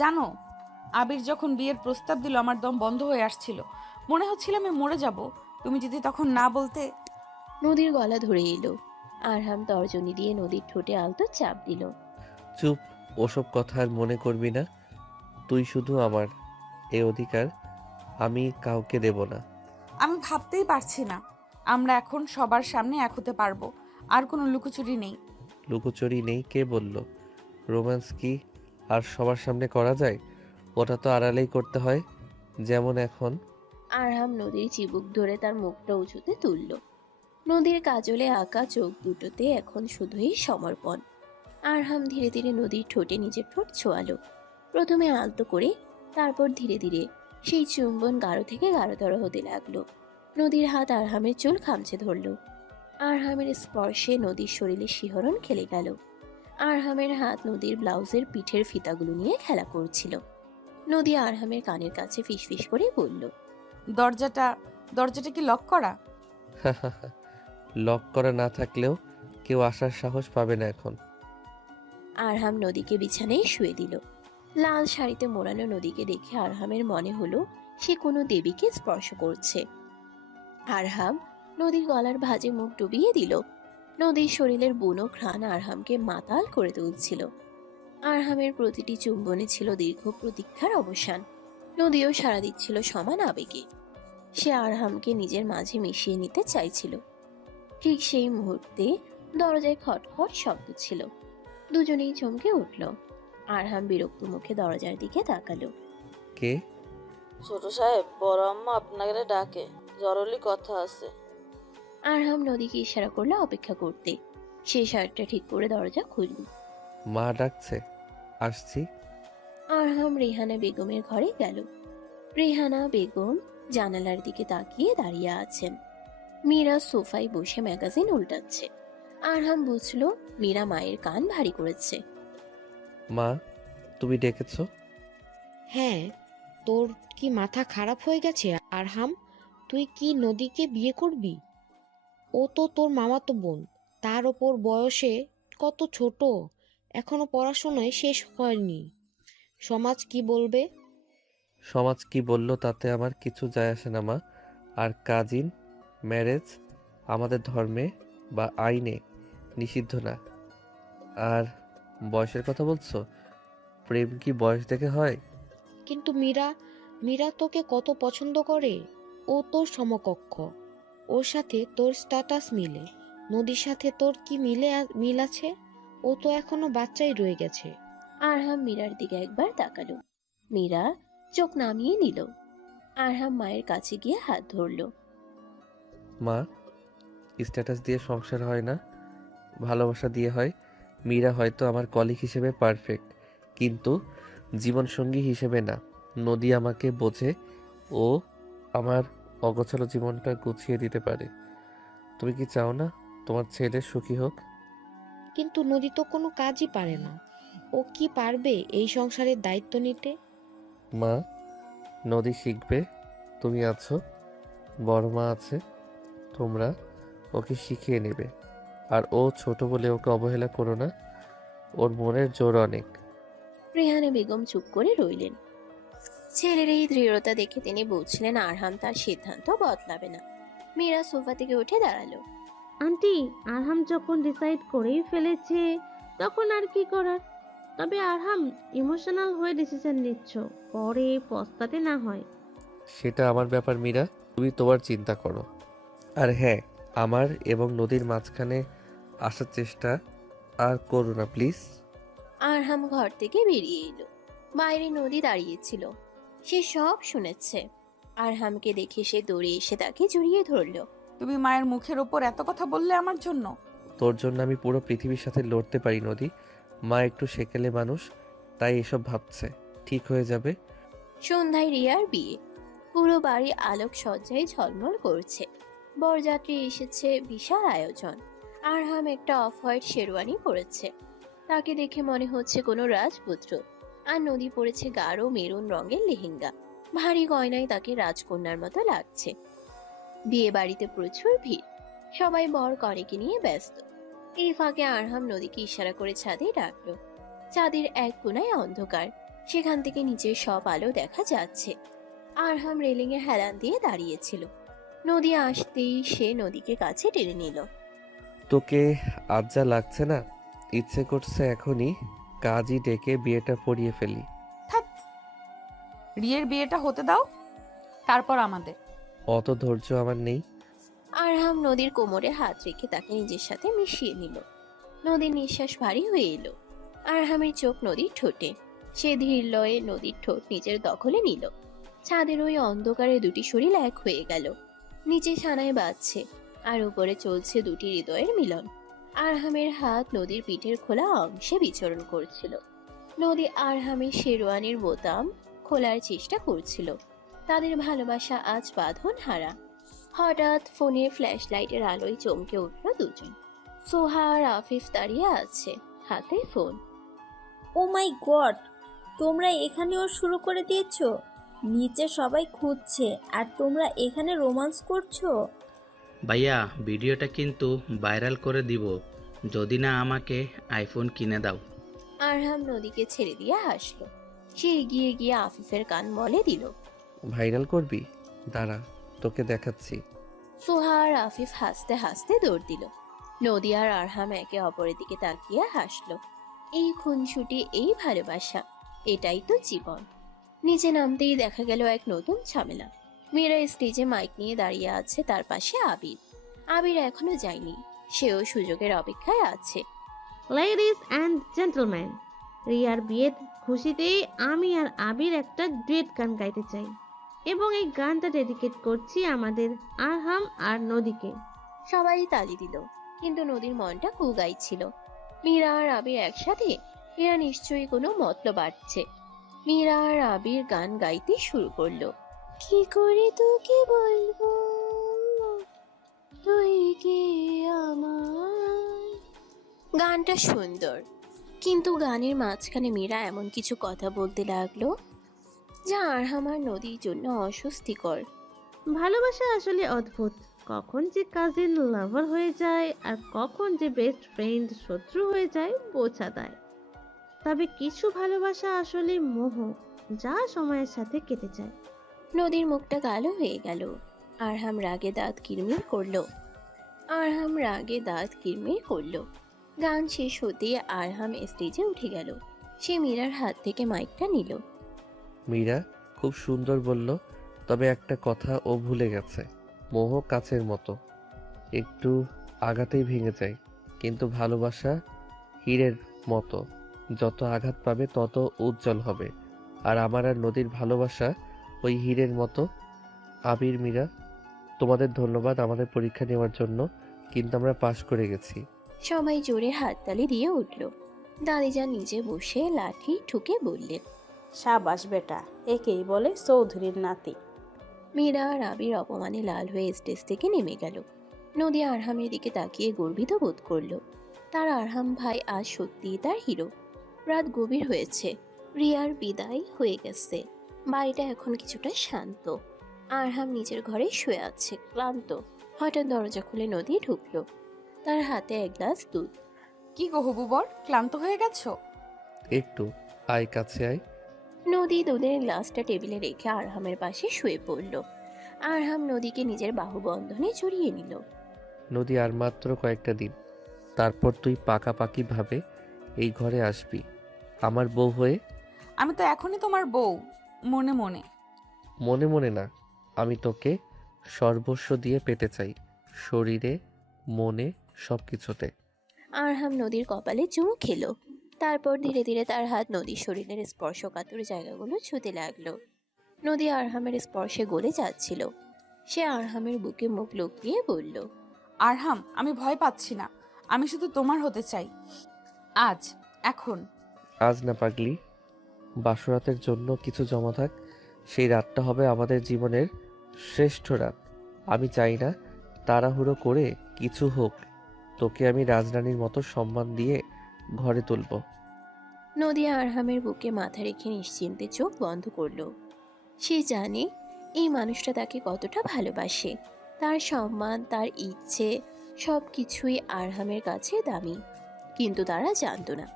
জানো, আবির যখন বিয়ের প্রস্তাব দিল আমার দম বন্ধ হয়ে আসছিল। মনে হচ্ছিল আমি মরে যাব। তুমি যদি তখন না বলতে। নদীর গলা ধরে এলো। আরহাম তর্জনী দিয়ে নদীর ঠোঁটে আলতো চাপ দিল। চুপ, ওসব কথা আর মনে করবি না। তুই শুধু আমার, এই অধিকার আমি কাউকে দেব না। আমি ভাবতেই পারছি না আমরা এখন সবার সামনে এক হতে পারবো। আর কোনো লুকোচুরি নেই। লুকোচুরি নেই কে বলল? রোম্যান্স কি আর সবার সামনে করা যায়? ওটা তো আড়ালেই করতে হয়, যেমন এখন। আরহাম নদীর চিবুক ধরে তার মুখটা উঁচুতে তুলল। নদীর কাজলে আঁকা চোখ দুটোতে এখন শুধুই সমর্পণ। আরহাম ধীরে ধীরে নদীর ঠোঁটে নিজের ঠোঁট ছোঁয়ালো। প্রথমে আলতো করে, তারপর ধীরে ধীরে সেই চুম্বন গাঢ় থেকে গাঢ়তর হতে লাগলো। নদীর হাত আরহামের চুল খামচে ধরল। আরহামের স্পর্শে নদীর শরীরে শিহরণ খেলে গেল। আরহামের হাত নদীর ব্লাউজের পিঠের ফিতাগুলো নিয়ে খেলা করছিল। নদী আরহামের কানের কাছে ফিসফিস করে বলল, দরজাটা দরজাটা কি লক করা? লক করা না থাকলেও কেউ আসার সাহস পাবে না এখন। আরহাম নদীকে বিছানায় শুয়ে দিল। লাল শাড়িতে মোড়ানো নদীকে দেখে আরহামের মনে হলো সে কোনো দেবীকে স্পর্শ করছে। আরহাম নদীর গলার ভাঁজে মুখ ডুবিয়ে দিল। নদীর শরীরের বুনো ঘ্রাণ আরহামকে মাতাল করে তুলছিল। আরহামের প্রতিটি চুম্বনে ছিল দীর্ঘ প্রতীক্ষার অবসান। নদীও সাড়া দিচ্ছিল সমান আবেগে। সে আরহামকে নিজের মাঝে মিশিয়ে নিতে চাইছিল। ঠিক সেই মুহূর্তে দরজায় খটখট শব্দ ছিল। দুজনেই চমকে উঠল। আরহাম বিরক্ত মুখে দরজার দিকে তাকালো। কে? ছোট সাহেব, বড় আম্মা আপনাকে ডাকে, জরুরি কথা আছে। আরহাম নদীকে ইশারা করলো অপেক্ষা করতে। সে শার্টটা ঠিক করে দরজা খুলল। মা ডাকছে, আসছি। আরহাম রেহানা বেগমের ঘরে গেল। রেহানা বেগম জানালার দিকে তাকিয়ে দাঁড়িয়ে আছেন। মীরা সোফায় বসে ম্যাগাজিন উল্টাচ্ছে। আরহাম বুঝলো মীরা মায়ের কান ভারী করেছে। মা, তুমি ডেকেছো? হ্যাঁ, তোর কি মাথা খারাপ হয়ে গেছে আরহাম? তুই কি নদীকে বিয়ে করবি? ও তো তোর মামাতো বোন, তার ওপর বয়সে কত ছোট, এখনো পড়াশোনায় শেষ হয়নি। সমাজ কি বলবে? সমাজ কি বললো তাতে আমার কিছু যায় আসে না মা। আর কাজিন ম্যারেজ আমাদের ধর্মে বা আইনে নিষিদ্ধ না। আর বয়সের কথা বলছো? প্রেম কি বয়স দেখে হয়? কিন্তু মীরা মীরা তোকে কত পছন্দ করে। ও তোর সমকক্ষ, ওর সাথে তোর স্ট্যাটাস মিলে। নদীর সাথে তোর কি মিল আছে? ও তো এখনো বাচ্চাই রয়ে গেছে। আরহাম মীরার দিকে একবার তাকালো। মীরা চোখ নামিয়ে নিল। আরহাম মায়ের কাছে গিয়ে হাত ধরল। মা, স্ট্যাটাস দিয়ে সংসার হয় না, ভালোবাসা দিয়ে হয়। মীরা হয়তো আমার কলিগ হিসেবে পারফেক্ট, কিন্তু জীবনসঙ্গী হিসেবে না। নদী আমাকে বোঝে, ও আমার অগোছালো জীবনটা গুছিয়ে দিতে পারে। তুমি কি চাও না তোমার ছেলে সুখী হোক? কিন্তু নদী তো কোনো কাজই পারে না। ও কি পারবে এই সংসারের দায়িত্ব নিতে? মা, নদী শিখবে, তুমি আছো, বড় মা আছে, তোমরা ওকে শিখিয়ে নেবে। আর ও ছোট বলে ওকে অবহেলা করো না, ওর মনের জোর অনেক। রেহানা বেগম চুপ করে রইলেন। ছেলের এই দৃঢ়তা দেখে তিনি বুঝলেন আরহাম তার সিদ্ধান্ত বদলাবে না। মীরা সোফা থেকে উঠে দাঁড়ালো। আন্টি, আরহাম যখন ডিসাইড করেই ফেলেছে তখন আর কি করার। তবে আরহাম ইমোশনাল হয়ে ডিসিশন নিচ্ছ, পরে পস্তাতে না হয়। সেটা আমার ব্যাপার মীরা, তুমি তোমার চিন্তা করো। আর হ্যাঁ, আমার এবং নদীর মাঝখানে আসার চেষ্টা আর করো না প্লিজ। আরহাম ঘর থেকে বেরিয়ে এলো। বাইরে নদী দাঁড়িয়েছিল। সে সব শুনেছে। আরহামকে দেখে সে দৌড়ে এসে তাকে জড়িয়ে ধরলো। তুমি মায়ের মুখের ওপর এত কথা বললে আমার জন্য? তোর জন্য আমি পুরো পৃথিবীর সাথে লড়তে পারি নদী। মা একটু সেকেলে মানুষ, তাই এসব ভাবছে। ঠিক হয়ে যাবে। সন্ধ্যায় রিয়ার বিয়ে। পুরো বাড়ি আলোক সজ্জায় ঝলমল করছে। বরযাত্রী এসেছে, বিশাল আয়োজন। আরহাম একটা অফ হোয়াইট শেরওয়ানি পরেছে। তাকে দেখে মনে হচ্ছে কোনো রাজপুত্র। আর নদী পরেছে গাঢ় মেরুন রঙের লেহেঙ্গা। ভারী গয়নায় তাকে রাজকন্যার মতো লাগছে। বিয়ে বাড়িতে প্রচুর ভিড়। সবাই বর কনেকে নিয়ে ব্যস্ত। এই ফাঁকে আরহাম নদীকে ইশারা করে ছাদে ডাকলো। চাঁদের এক কোণায় অন্ধকার, সেখান থেকে নিচের সব আলো দেখা যাচ্ছে। আরহাম রেলিং এ হেলান দিয়ে দাঁড়িয়েছিল। নদী আসতেই সে নদীকে কাছে টেনে নিল। তোকে আজ যা লাগছে না, ইচ্ছে করছে এখনই কাজই ডেকে বিয়েটা পড়িয়ে ফেলি। রিয়ের বিয়েটা হতে দাও, তারপর আমাদের। অত ধৈর্য আমার নেই। আরহাম নদীর কোমরে হাত রেখে তাকে নিজের সাথে মিশিয়ে নিল। নদীর নিঃশ্বাস ভারী হয়ে এলো। আরহামের চোখ নদীর ঠোঁটে। সে ধীর লয়ে নদীর ঠোঁট নিজের দখলে নিল। ছাদের ওই অন্ধকারে দুটি শরীর এক হয়ে গেল। নিচে ছানায় বাজছে, আর উপরে চলছে দুটি হৃদয়ের মিলন। আরহামের হাত নদীর পিঠের খোলা অংশে বিচরণ করছিল। নদী আরহামের শেরওয়ানির বোতাম খোলার চেষ্টা করছিল। তাদের ভালোবাসা আজ বাঁধন হারা। হঠাৎ ফোনের ফ্ল্যাশ লাইটের আলোয় চমকে উঠল দুজন। সোহা আর আফিফ দাঁড়িয়ে আছে, হাতে ফোন। ও মাই গড, তোমরা এখানেও শুরু করে দিয়েছো? নিচে সবাই খুঁজছে আর তোমরা এখানে রোমান্স করছো? ভাইয়া, ভিডিওটা কিন্তু ভাইরাল করে দিব যদি না আমাকে আইফোন কিনে দাও। আরহাম নদীকে ছেড়ে দিয়ে হাসলো। সে এগিয়ে গিয়ে আফিফের কান মলে দিল। ভাইরাল করবি? দাঁড়া, তোকে দেখাচ্ছি। সোহা আর আফিফ হাসতে হাসতে দৌড় দিল। নদী আর আরহাম একে অপরের দিকে তাকিয়ে হাসলো। এই খুনসুটি, এই ভালোবাসা, এটাই তো জীবন। নিচে নামতেই দেখা গেল এক নতুন ঝামেলা। মীরা স্টেজে মাইক নিয়ে দাঁড়িয়ে আছে, তার পাশে আবির। আবির এখনো যায়নি, সেও সুযোগের অপেক্ষায় আছে। লেডিস অ্যান্ড জেন্টলম্যান, রিয়ার বিয়ের খুশিতে আমি আর আবির একটা ডুয়েট গান গাইতে চাই, এবং এই গানটা ডেডিকেট করছি আমাদের আরহাম আর নদীকে। সবাই তালি দিল, কিন্তু নদীর মনটা কুগাইছিল। মীরা আর আবির একসাথে, এরা নিশ্চয়ই কোনো মতলব আছে। মীরা আর আবির গান গাইতে শুরু করলো। কি করে তোকে বলবো তুই কে আমার। গানটা সুন্দর, কিন্তু গানের মাঝখানে মীরা এমন কিছু কথা বলতে লাগলো যা আরহাম আর নদীর জন্য অস্বস্তিকর। ভালোবাসা আসলে অদ্ভুত, কখন যে কাজিন লাভার হয়ে যায় আর কখন যে বেস্ট ফ্রেন্ড শত্রু হয়ে যায় বোঝা দেয়। তবে কিছু ভালোবাসা আসলে মোহ, যা সময়ের সাথে কেটে যায়। নদীর মুখটা কালো হয়ে গেল। আরহাম রাগে দাঁত কিরমির করলো। গান শেষ হতে আরহাম স্টেজে উঠে গেল। সে মীরার হাত থেকে মাইকটা নিল। মীরা খুব সুন্দর বলল, তবে একটা কথা ও ভুলে গেছে। মোহ কাচের মতো, একটু আঘাতেই ভেঙে যায়, কিন্তু ভালোবাসা হীরের মতো, যত আঘাত পাবে তত উজ্জ্বল হবে। আর আমার আর নদীর ভালোবাসা ওই হীরের মতো। আবির, মীরা, তোমাদের ধন্যবাদ আমাদের পরীক্ষা নেওয়ার জন্য, কিন্তু আমরা পাশ করে গেছি। সবাই জোরে হাততালি দিয়ে উঠল। দাদিজান নিচে বসে লাঠি ঠুকে বললেন, সাবাস বেটা, একেই বলে চৌধুরীর নাতি। মীরা আর আবির অপমানে লাল হয়ে স্টেজ থেকে নেমে গেল। নদী আরহামের দিকে তাকিয়ে গর্বিত বোধ করল। তার আরহাম ভাই আজ সত্যিই তার হিরো। রাত গভীর হয়েছে, রিয়ার বিদায় হয়ে গেছে। বাড়িটা এখন কিছুটা শান্ত। আরহাম নিজের ঘরে শুয়ে আছে, ক্লান্ত। হঠাৎ দরজা খুলে নদী ঢুকলো, তার হাতে এক গ্লাস দুধ। কি গো হবু বর, ক্লান্ত হয়ে গেছো? একটু আয়, কাছে আয়। নদী দুধের গ্লাসটা টেবিলে রেখে আরহামের পাশে শুয়ে পড়ল। আরহাম নদীকে নিজের বাহুবন্ধনে জড়িয়ে নিল। নদী, আর মাত্র কয়েকটা দিন, তারপর তুই পাকাপাকি ভাবে এই ঘরে আসবি আমার বউ হয়ে। আমি তো এখনই তোমার বউ, মনে মনে। মনে মনে না, আমি তোকে সর্বস্ব দিয়ে পেতে চাই, শরীরে, মনে, সব কিছুতে। আরহাম নদীর কপালে চুমু খেলো। তারপর ধীরে ধীরে তার হাত নদীর শরীরের স্পর্শকাতর জায়গাগুলো ছুঁতে লাগলো। নদী আরহামের স্পর্শে গলে যাচ্ছিল। সে আরহামের বুকে মুখ লুকিয়ে বলল, আরহাম, আমি ভয় পাচ্ছি না, আমি শুধু তোমার হতে চাই। আজ, এখন। আজ না পাগলি, বাসরাতের জন্য কিছু জমা থাক। সেই রাতটা হবে আমাদের জীবনের শ্রেষ্ঠ রাত। আমি চাই না তাড়াহুড়ো করে কিছু হোক, তোকে আমি রাজরানীর মতো সম্মান দিয়ে ঘরে তুলব। নদী আরহামের বুকে মাথা রেখে নিশ্চিন্তে চোখ বন্ধ করলো। সে জানে এই মানুষটা তাকে কতটা ভালোবাসে। তার সম্মান, তার ইচ্ছে, সব কিছুই আরহামের কাছে দামি। কিন্তু তারা জানতো না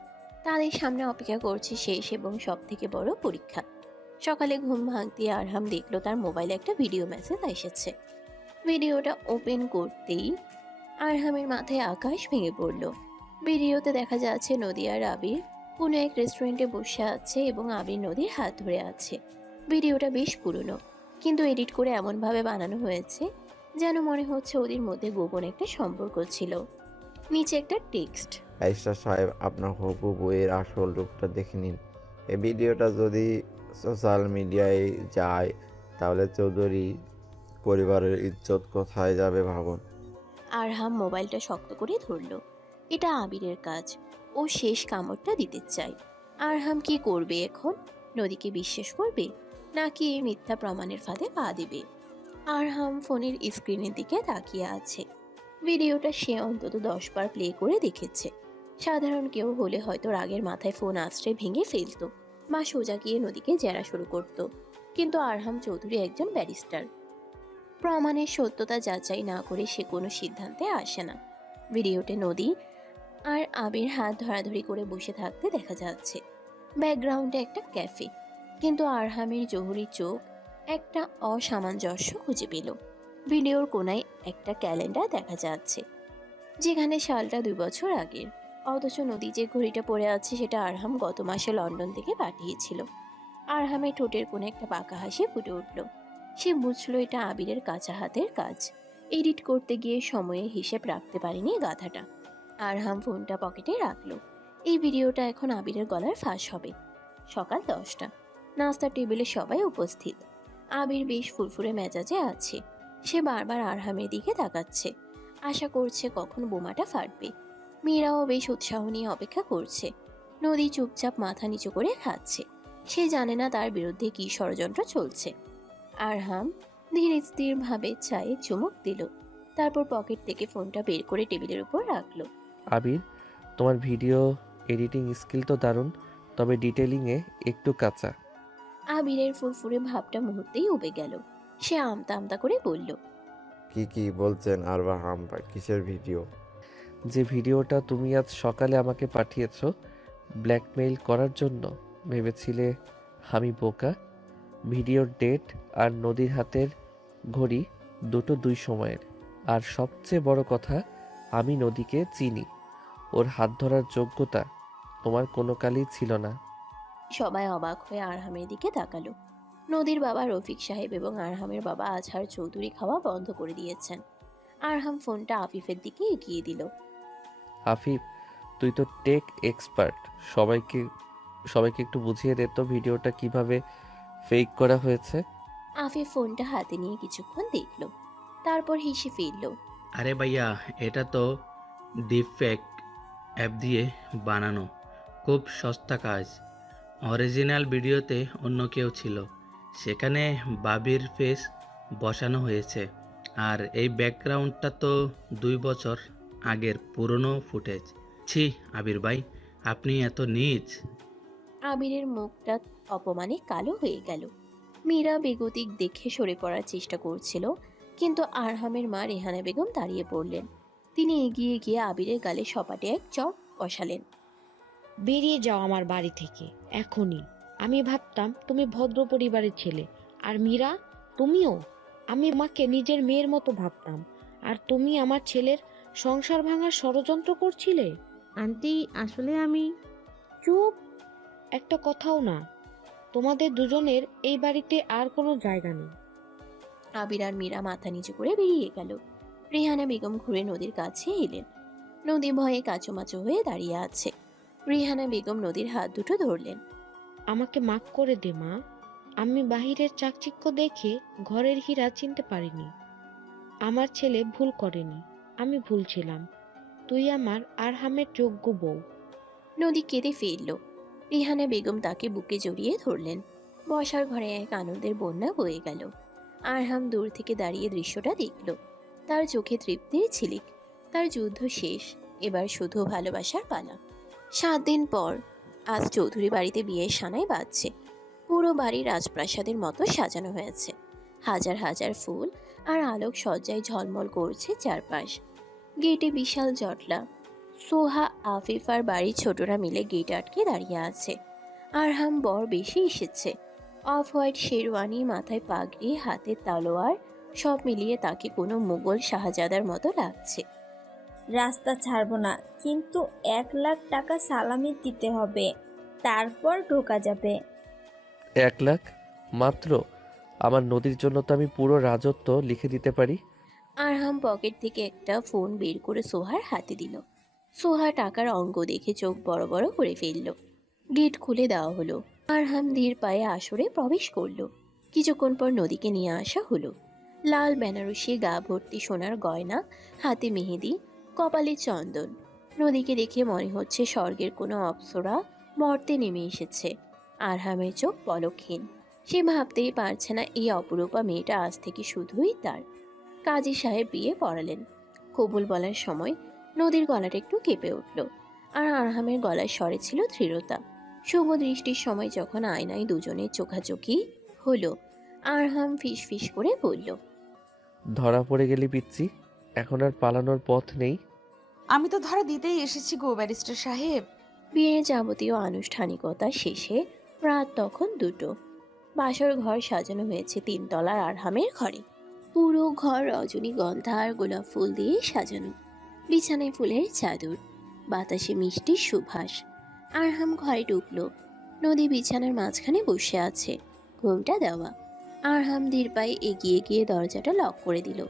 তাদের সামনে অপেক্ষা করছে শেষ এবং সব থেকে বড় পরীক্ষা। সকালে ঘুম ভাঙতে আরহাম দেখলো তার মোবাইলে একটা ভিডিও মেসেজ এসেছে। ভিডিওটা ওপেন করতেই আরহামের মাথায় আকাশ ভেঙে পড়ল। ভিডিওতে দেখা যাচ্ছে নদী আর আবির কোনো এক রেস্টুরেন্টে বসে আছে এবং আবির নদীর হাত ধরে আছে। ভিডিওটা বেশ পুরনো, কিন্তু এডিট করে এমনভাবে বানানো হয়েছে যেন মনে হচ্ছে ওদের মধ্যে গোপন একটা সম্পর্ক ছিল। নিচে একটা টেক্সট, ব্যারিস্টার সাহেব, আপনার হবু বইয়ের আসল রূপটা দেখে নিন। এই ভিডিওটা যদি সোশ্যাল মিডিয়ায় যায় তাহলে চৌধুরী পরিবারের ইজ্জত কোথায় যাবে ভাবুন। আরহাম মোবাইলটা শক্ত করে ধরল। এটা আবিরের কাজ, ও শেষ কামড়টা দিতে চায়। আরহাম কি করবে এখন? নদীকে বিশ্বাস করবে নাকি মিথ্যা প্রমাণের ফাঁদে পা দেবে? আরহাম ফোনের স্ক্রিনের দিকে তাকিয়ে আছে। ভিডিওটা সে অন্তত 10 বার প্লে করে দেখেছে। সাধারণ কেউ হলে হয়তো রাগের মাথায় ফোন আশ্রয় ভেঙে ফেলতো বা সোজা গিয়ে নদীকে জেরা শুরু করত, কিন্তু আরহাম চৌধুরী একজন ব্যারিস্টার। প্রমাণের সত্যতা যাচাই না করে সে কোনো সিদ্ধান্তে আসে না। ভিডিওতে নদী আর আবির হাত ধরাধরি করে বসে থাকতে দেখা যাচ্ছে। ব্যাকগ্রাউন্ডে একটা ক্যাফে, কিন্তু আরহামের জহুরি চোখ একটা অসামঞ্জস্য খুঁজে পেল। ভিডিওর কোনায় একটা ক্যালেন্ডার দেখা যাচ্ছে, যেখানে সালটা 2 বছর আগের। অথচ নদী যে ঘড়িটা পরে আছে সেটা আরহাম গত মাসে লন্ডন থেকে পাঠিয়েছিল। আরহামের ঠোঁটের কোণে একটা পাকা হাসি ফুটে উঠল। সে বুঝলো এটা আবিরের কাঁচা হাতের কাজ। এডিট করতে গিয়ে সময়ের হিসেব রাখতে পারেনি গাধাটা। আরহাম ফোনটা পকেটে রাখলো। এই ভিডিওটা এখন আবিরের গলার ফাঁস হবে। সকাল 10টা, নাস্তার টেবিলে সবাই উপস্থিত। আবির বেশ ফুরফুরে মেজাজে আছে। সে বারবার আরহামের দিকে তাকাচ্ছে, আশা করছে কখন বোমাটা ফাটবে। মীরাও বেশ উৎসাহ নিয়ে অপেক্ষা করছে। নদী চুপচাপ মাথা নিচু করে খাচ্ছে। সে জানে না তার বিরুদ্ধে কি ষড়যন্ত্র চলছে। আরহাম ধীরে স্থির ভাবে চায়ে চুমুক দিল, তারপর পকেট থেকে ফোনটা বের করে টেবিলের উপর রাখলো। আবির, তোমার ভিডিও এডিটিং স্কিল তো দারুণ, তবে ডিটেলিংয়ে একটু কাঁচা। আবিরের ফুরফুরে ভাবটা মুহূর্তেই উবে গেল। সে আমতা আমতা করে বলল, কি বলছেন আরবাহাম, কিসের ভিডিও? যে ভিডিওটা তুমি আজ সকালে আমাকে পাঠিয়েছো ব্ল্যাকমেইল করার জন্য, ভেবেছিলে আমি বোকা? ভিডিওর ডেট আর নদীর হাতের ঘড়ি দুটো 2 সময়ের। আর সবচেয়ে বড় কথা, আমি নদীকে চিনি। ওর হাত ধরার যোগ্যতা তোমার কোনো কালই ছিল না। সবাই অবাক হয়ে আরহামের দিকে তাকালো। নদীর বাবা রফিক সাহেব এবং আরহামের বাবা আজহার চৌধুরী খাওয়া বন্ধ করে দিয়েছেন। আরহাম ফোনটা আফিফের দিকে এগিয়ে দিল। আফিফ, তুই তো টেক এক্সপার্ট, সবাইকে একটু বুঝিয়ে দে তো ভিডিওটা কিভাবে ফেক করা হয়েছে। আফিফ ফোনটা হাতে নিয়ে কিছুক্ষণ দেখলো, তারপর হেসে ফেলল। আরে ভাইয়া, এটা তো ডিপফেক অ্যাপ দিয়ে বানানো, খুব সস্তা কাজ। অরিজিনাল ভিডিওতে অন্য কেউ ছিল, সেখানে বাবির ফেস বসানো হয়েছে। আর এই ব্যাকগ্রাউন্ডটা তো 2 বছর আগের পুরনো ফুটেজ। ছি আবির ভাই, আপনি এত নীচ। আবিরের মুখটা অপমানে কালো হয়ে গেল। মীরা বেগতিক দেখে সরে পড়ার চেষ্টা করছিল, কিন্তু আরহামের মা রেহানা বেগম দাঁড়িয়ে পড়লেন। তিনি এগিয়ে গিয়ে আবিরের গালে সপাটে এক চড় বসালেন। বেরিয়ে যাও আমার বাড়ি থেকে এখনই। আমি ভাবতাম তুমি ভদ্র পরিবারের ছেলে, আর মীরা তুমিও। আমি মাকে নিজের মেয়ের মতো ভাবতাম, আর তুমি আমার ছেলের সংসার ভাঙার ষড়যন্ত্র করছিলে। আন্টি, আসলে আমি... চুপ, একটা কথাও না। তোমাদের দুজনের এই বাড়িতে আর কোনো জায়গা নেই। আবির আর মীরা মাথা নিচু করে বেরিয়ে গেল। রেহানা বেগম ঘুরে নদীর কাছে এলেন। নদী ভয়ে কাচুমাচু হয়ে দাঁড়িয়ে আছে। রেহানা বেগম নদীর হাত দুটো ধরলেন। আমাকে মাফ করে দে মা, আমি বাহিরের চাকচিক্য দেখে ঘরের হীরা চিনতে পারিনি। আমার ছেলে ভুল করেনি, আমি ভুল ছিলাম। তুই আমার আরহামের যোগ্য বউ। নদী কেঁদে ফেলল। রেহানা বেগম তাকে বুকে জড়িয়ে ধরলেন। বসার ঘরে এক আনন্দের বন্যা বয়ে গেল। আরহাম দূর থেকে দাঁড়িয়ে দৃশ্যটা দেখল। তার চোখে তৃপ্তির ঝিলিক। তার যুদ্ধ শেষ, এবার শুধু ভালোবাসার পালা। 7 দিন পর আজ চৌধুরী বাড়িতে বিয়ের সানাই বাজছে। পুরো বাড়ি রাজপ্রাসাদের মতো সাজানো হয়েছে। হাজার হাজার ফুল আর আলোক সজ্জায় ঝলমল করছে চারপাশ। গেটে বিশাল জটলা। সোহা, আফিফার বাড়ির ছোটরা মিলে গেট আটকে দাঁড়িয়ে আছে। আরহাম বর বেশি এসেছে। অফ হোয়াইট শেরওয়ানি, মাথায় পাগড়ি, হাতে তালোয়ার, সব মিলিয়ে তাকে কোনো মুঘল শাহজাদার মতো লাগছে। রাস্তা ছাড়বো না, কিন্তু 1 লাখ টাকা সালামি দিতে হবে, তারপর ঢোকা যাবে। 1 লাখ মাত্র? আমার নদীর জন্য তো আমি পুরো রাজত্ব লিখে দিতে পারি। আরহাম পকেট থেকে একটা ফোন বের করে সোহার হাতে দিল। সোহা টাকার অঙ্ক দেখে চোখ বড় বড় করে ফেলল। গেট খুলে দেওয়া হলো। আরহাম ধীর পায়ে আসরে প্রবেশ করলো। কিছুক্ষণ পর নদীকে নিয়ে আসা হলো। লাল বেনারসি, গা ভর্তি সোনার গয়না, হাতে মেহেদি, কপালে চন্দন। নদীকে দেখে মনে হচ্ছে স্বর্গের কোনো অপ্সরা মর্তে নেমে এসেছে। আরহামের চোখ পলকহীন। সে ভাবতেই পারছে না এই অপরূপা মেয়েটা আজ থেকে শুধুই তার। কাজী সাহেব বিয়ে পড়ালেন। কবুল বলার সময় নদীর গলাটা একটু কেঁপে উঠল, আর আরহামের গলার স্বরে ছিল দৃঢ়তা। শুভ দৃষ্টির সময় যখন আয়নায় দুজনের চোখাচোখি হলো, আরহাম ফিস ফিস করে বলল, ধরা পড়ে গেলি পিচ্ছি, এখন আর পালানোর পথ নেই। আমি তো ধরা দিতেই এসেছি গো ব্যারিস্টার সাহেব। বিয়ের যাবতীয় আনুষ্ঠানিকতা শেষে রাত তখন 2টো। বাসর ঘর সাজানো হয়েছে 3 তলার আরহামের ঘরে। পুরো ঘর রজনীগন্ধা আর গোলাপ ফুল দিয়ে সাজানো। বিছানায় ফুলের চাদর, বাতাসে মিষ্টি সুবাস। আরহাম ঘরে ঢুকলো। নদী বিছানার মাঝখানে বসে আছে, ঘুমটা দেওয়া। আরহাম ধীর পায়ে এগিয়ে গিয়ে দরজাটা লক করে দিল।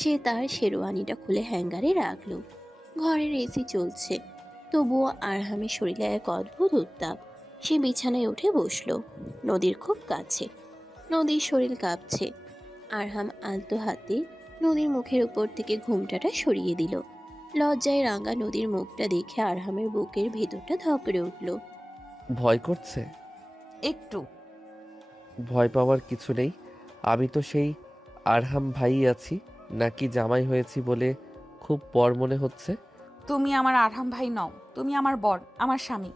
সে তার শেরওয়ানিটা খুলে হ্যাঙ্গারে রাখলো। ঘরের এসি চলছে, তবুও আরহামের শরীরে এক অদ্ভুত উত্তাপ। সে বিছানায় উঠে বসলো, নদীর খুব কাছে। নদীর শরীর কাঁপছে। আরহাম আলতো হাতে নদীর মুখের উপর থেকে ঘুমটাটা সরিয়ে দিল। লজ্জায় রাঙা নদীর মুখটা দেখে আরহামের বুকের ভেতরটা ধকরে উঠল। ভয় করছে? একটু। ভয় পাওয়ার কিছু নেই। আমি তো সেই আরহাম ভাই আছি, নাকি জামাই হয়েছি বলে খুব পর মনে হচ্ছে? তুমি আমার আরহাম ভাই নও, তুমি আমার বর, আমার স্বামী।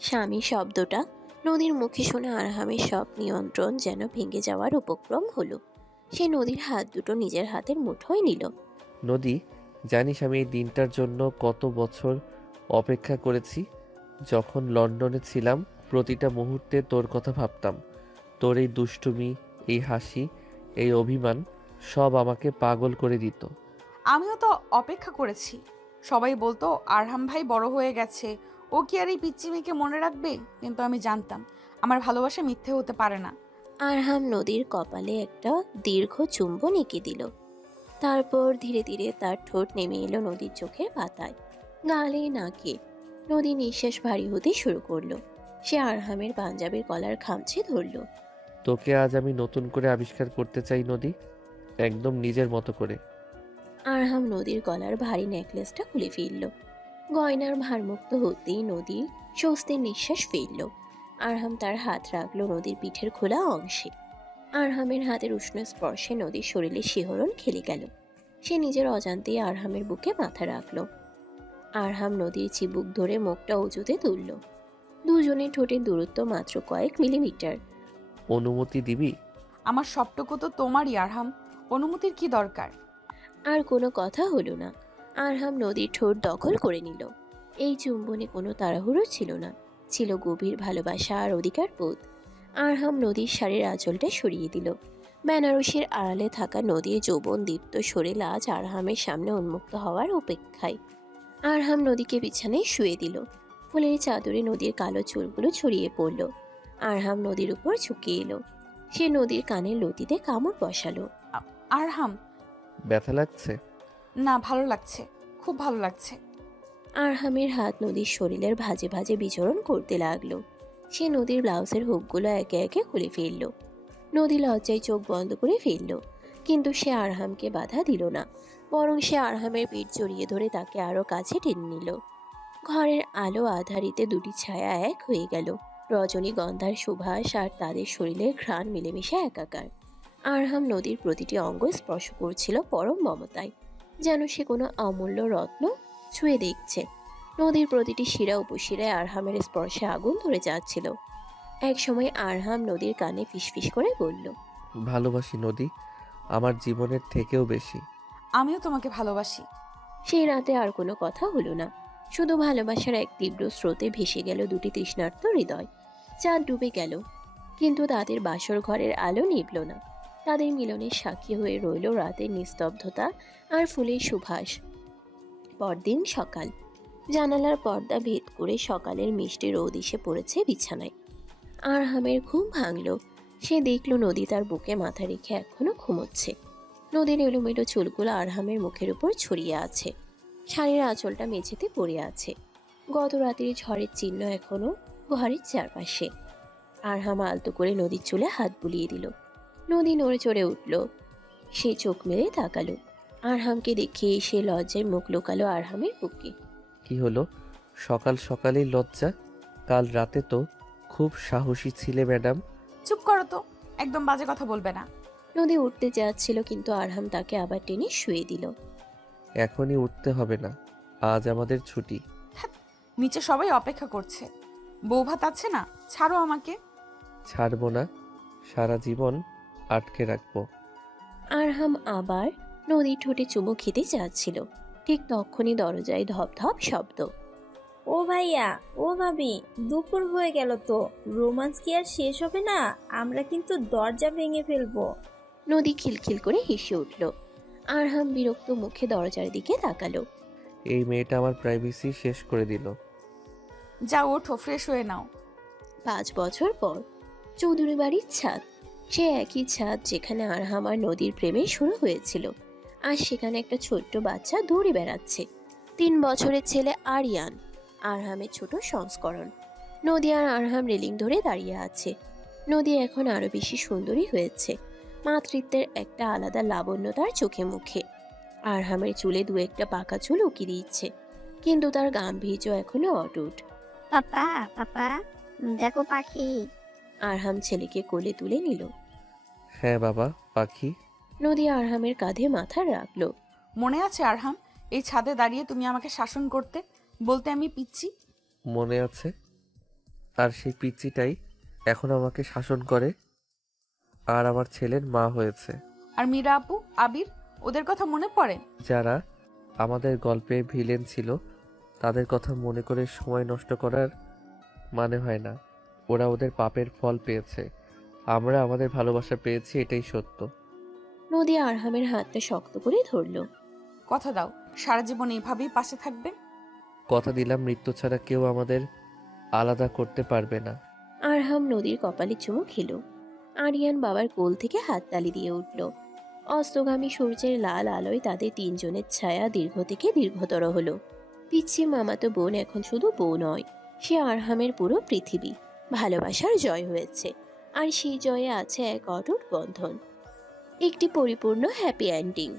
স্বামী শব্দটা নদীর মুখে শুনে আরহামের সব নিয়ন্ত্রণ যেন ভেঙে যাওয়ার উপক্রম হলো। সে নদীর হাত দুটো নিজের হাতের মুঠোয় নিল। নদী, জানিস আমি এই দিনটার জন্য কত বছর অপেক্ষা করেছি? যখন লন্ডনে ছিলাম প্রতিটা মুহূর্তে তোর কথা ভাবতাম। তোর এই দুষ্টুমি, এই হাসি, এই অভিমান সব আমাকে পাগল করে দিত। আমিও তো অপেক্ষা করেছি। সবাই বলতো আরহাম ভাই বড় হয়ে গেছে, ও কি আর এই পিচ্চি মেয়েকে মনে রাখবে? কিন্তু আমি জানতাম আমার ভালোবাসা মিথ্যে হতে পারে না। আরহাম নদীর কপালে একটা দীর্ঘ চুম্বন এঁকে দিল। তারপর ধীরে ধীরে তার ঠোঁট নেমে এলো নদীর চোখের পাতায়, গালে, নাকে। নদী নিঃশ্বাস ভারী হতে শুরু করলো। সে আরহামের পাঞ্জাবির কলার খামচে ধরলো। তোকে আজ আমি নতুন করে আবিষ্কার করতে চাই নদী, একদম নিজের মতো করে। আরহাম নদীর গলার ভারী নেকলেসটা খুলে ফেলল। গয়নার ভারমুক্ত হতেই নদী স্বস্তির নিঃশ্বাস ফেলল। আরহাম তার হাত রাখলো নদীর পিঠের খোলা অংশে। আরহামের হাতের উষ্ণ স্পর্শে নদীর শরীরে শিহরণ খেলে গেল। সে নিজের অজান্তেই আরহামের বুকে মাথা রাখলো। আরহাম নদীর চিবুক ধরে মুখটা উঁচুতে তুলল। দুজনের ঠোঁটের দূরত্ব মাত্র কয়েক মিলিমিটার। অনুমতি দিবি? আমার সবটুকু তো তোমারই আরহাম, অনুমতির কি দরকার? আর কোনো কথা হলো না। আরহাম নদীর ঠোঁট দখল করে নিল। এই চুম্বনে কোনো তাড়াহুড়ো ছিল না, ছিল গভীর ভালোবাসা আর অধিকার বোধ। আরহাম নদীর শাড়ির আঁচলটা সরিয়ে দিল। বেনারসির আড়ালে থাকা নদীর যৌবন দীপ্ত শরীর আজ আরহামের সামনে উন্মুক্ত হওয়ার অপেক্ষায়। আরহাম নদীকে বিছানায় শুয়ে দিল। ফুলের চাদরে নদীর কালো চুলগুলো ছড়িয়ে পড়ল। আরহাম নদীর উপর ঝুঁকে এলো। সে নদীর কানের লতিতে কামড় বসালো। আরহাম। ব্যথা লাগছে? না, ভালো লাগছে, খুব ভালো লাগছে। আরহামের হাত নদীর শরীরের ভাঁজে ভাঁজে বিচরণ করতে লাগলো। সে নদীর ব্লাউজের হুকগুলো একে একে খুলে ফেলল। নদী লজ্জায় চোখ বন্ধ করে ফেলল, কিন্তু সে আরহামকে বাধা দিল না। বরং সে আরহামের পিঠ জড়িয়ে ধরে তাকে আরো কাছে টেনে নিল। ঘরের আলো আধারিতে দুটি ছায়া এক হয়ে গেল। রজনীগন্ধার সুবাস আর তাদের শরীরের ঘ্রাণ মিলেমিশে একাকার। আরহাম নদীর প্রতিটি অঙ্গ স্পর্শ করছিল পরম মমতায়, যেন সে কোনো অমূল্য রত্ন ছুঁয়ে দেখছে। নদীর প্রতিটি শিরা উপশিরায় আরহামের স্পর্শে আগুন ধরে যাচ্ছিল। এক সময় আরহাম নদীর কানে ফিসফিস করে বলল, ভালোবাসি নদী, আমার জীবনের থেকেও বেশি। আমিও তোমাকে ভালোবাসি। সেই রাতে আর কোনো কথা হলো না, শুধু ভালোবাসার এক তীব্র স্রোতে ভেসে গেল দুটি তৃষ্ণার্ত হৃদয়। চাঁদ ডুবে গেল, কিন্তু তাদের বাসর ঘরের আলো নিভল না। তাদের মিলনের সাক্ষী হয়ে রইল রাতের নিস্তব্ধতা আর ফুলের সুভাষ। পরদিন সকাল। জানালার পর্দা ভেদ করে সকালের মিষ্টি রোদ এসে পড়েছে বিছানায়। আরহামের ঘুম ভাঙল। সে দেখল নদী তার বুকে মাথা রেখে এখনো ঘুমোচ্ছে। নদীর এলোমেলো চুলগুলো আরহামের মুখের উপর ছড়িয়ে আছে। শাড়ির আঁচলটা মেঝেতে পড়ে আছে। গত রাতের ঝড়ের চিহ্ন এখনো ঘরের চারপাশে। আরহাম আলতো করে নদীর চুলে হাত বুলিয়ে দিল। নদী নড়ে চড়ে উঠল। সে চোখ মেলে তাকালো। আরহামকে দেখে সে লজ্জায় মুখ লুকালো আরহামের বুকে। কি হলো? সকাল সকালেই লজ্জা? কাল রাতে তো খুব সাহসী ছিলে ম্যাডাম, চুপ করো তো, একদম বাজে কথা বলবে না। নদী উঠতে যাচ্ছিল কিন্তু আরহাম তাকে আবার টেনে শুয়ে দিল। এখনই উঠতে হবে না, আজ আমাদের ছুটি। নিচে সবাই অপেক্ষা করছে। বউ ভাত আছে না, ছাড়ো আমাকে। ছাড়বো না, সারা জীবন আটকে রাখবো। আরহাম আবার নদীর ঠোঁটে চুমু খেতে যাচ্ছিল, ঠিক তখনই দরজায় ধপ ধপ শব্দ। ও ভাইয়া, ও ভাবি, দুপুর হয়ে গেল তো, রোমান্স কি আর শেষ হবে না? আমরা কিন্তু দরজা ভেঙে ফেলবো। নদী খিলখিল করে হেসে উঠল। আরহাম বিরক্ত মুখে দরজার দিকে তাকালো। এই মেয়েটা আমার প্রাইভেসি শেষ করে দিল। যা ওঠো, ফ্রেশ হয়ে নাও। 5 বছর পর চৌধুরী বাড়ির ছাদ, সে একই ছাদ যেখানে আরহাম আর নদীর প্রেমে শুরু হয়েছিল। আর সেখানে একটা ছোট্ট বাচ্চা দৌড়ে বেড়াচ্ছে। 3 বছরের ছেলে আরিয়ান, আরহামের ছোট সংস্করণ। নদী আর আরহাম রেলিং ধরে দাঁড়িয়ে আছে। নদী এখন আরো বেশি সুন্দরী হয়েছে, মাতৃত্বের একটা আলাদা লাবণ্য তার চোখে মুখে। আরহামের চুলে 2-1টা পাকা চুল উকি দিচ্ছে, কিন্তু তার গাম্ভীর্য এখনো অটুট। পাপা পাপা, দেখো পাখি। আরহাম ছেলেকে কোলে তুলে নিল। হ্যাঁ বাবা, পাখি। নদী আরহামের কাঁধে মাথা রাখলো। মনে আছে আরহাম, এই ছাদে দাঁড়িয়ে তুমি আমাকে শাসন করতে, বলতে আমি পিচ্ছি। মনে আছে। আর সেই পিচ্চিটাই এখন আমাকে শাসন করে, আর আমার ছেলের মা হয়েছে। আর মীরা আপু, আবির, ওদের কথা মনে পড়ে? যারা আমাদের গল্পে ভিলেন ছিল, তাদের কথা মনে করে সময় নষ্ট করার মানে হয় না। ওরা ওদের পাপের ফল পেয়েছে, আমরা আমাদের ভালোবাসা পেয়েছি, এটাই সত্য। নদী আরহামের হাতটা শক্ত করে ধরলো। কথা দাও, সারা জীবন এইভাবেই পাশে থাকবে। কথা দিলাম, মৃত্যু ছাড়া কেউ আমাদের আলাদা করতে পারবে না। আরহাম নদীর কপালে চুমু খেল। আরিয়ান বাবার কোল থেকে হাততালি দিয়ে উঠল। অস্তগামী সূর্যের লাল আলোয় তাদের 3 জনের ছায়া দীর্ঘ থেকে দীর্ঘতর হলো। পিচ্ছি মামাতো বোন এখন শুধু বউ নয়, সে আরহামের পুরো পৃথিবী। ভালোবাসার জয় হয়েছে, আর সেই জয়ে আছে এক অটুট বন্ধন, একটি পরিপূর্ণ হ্যাপি এন্ডিং।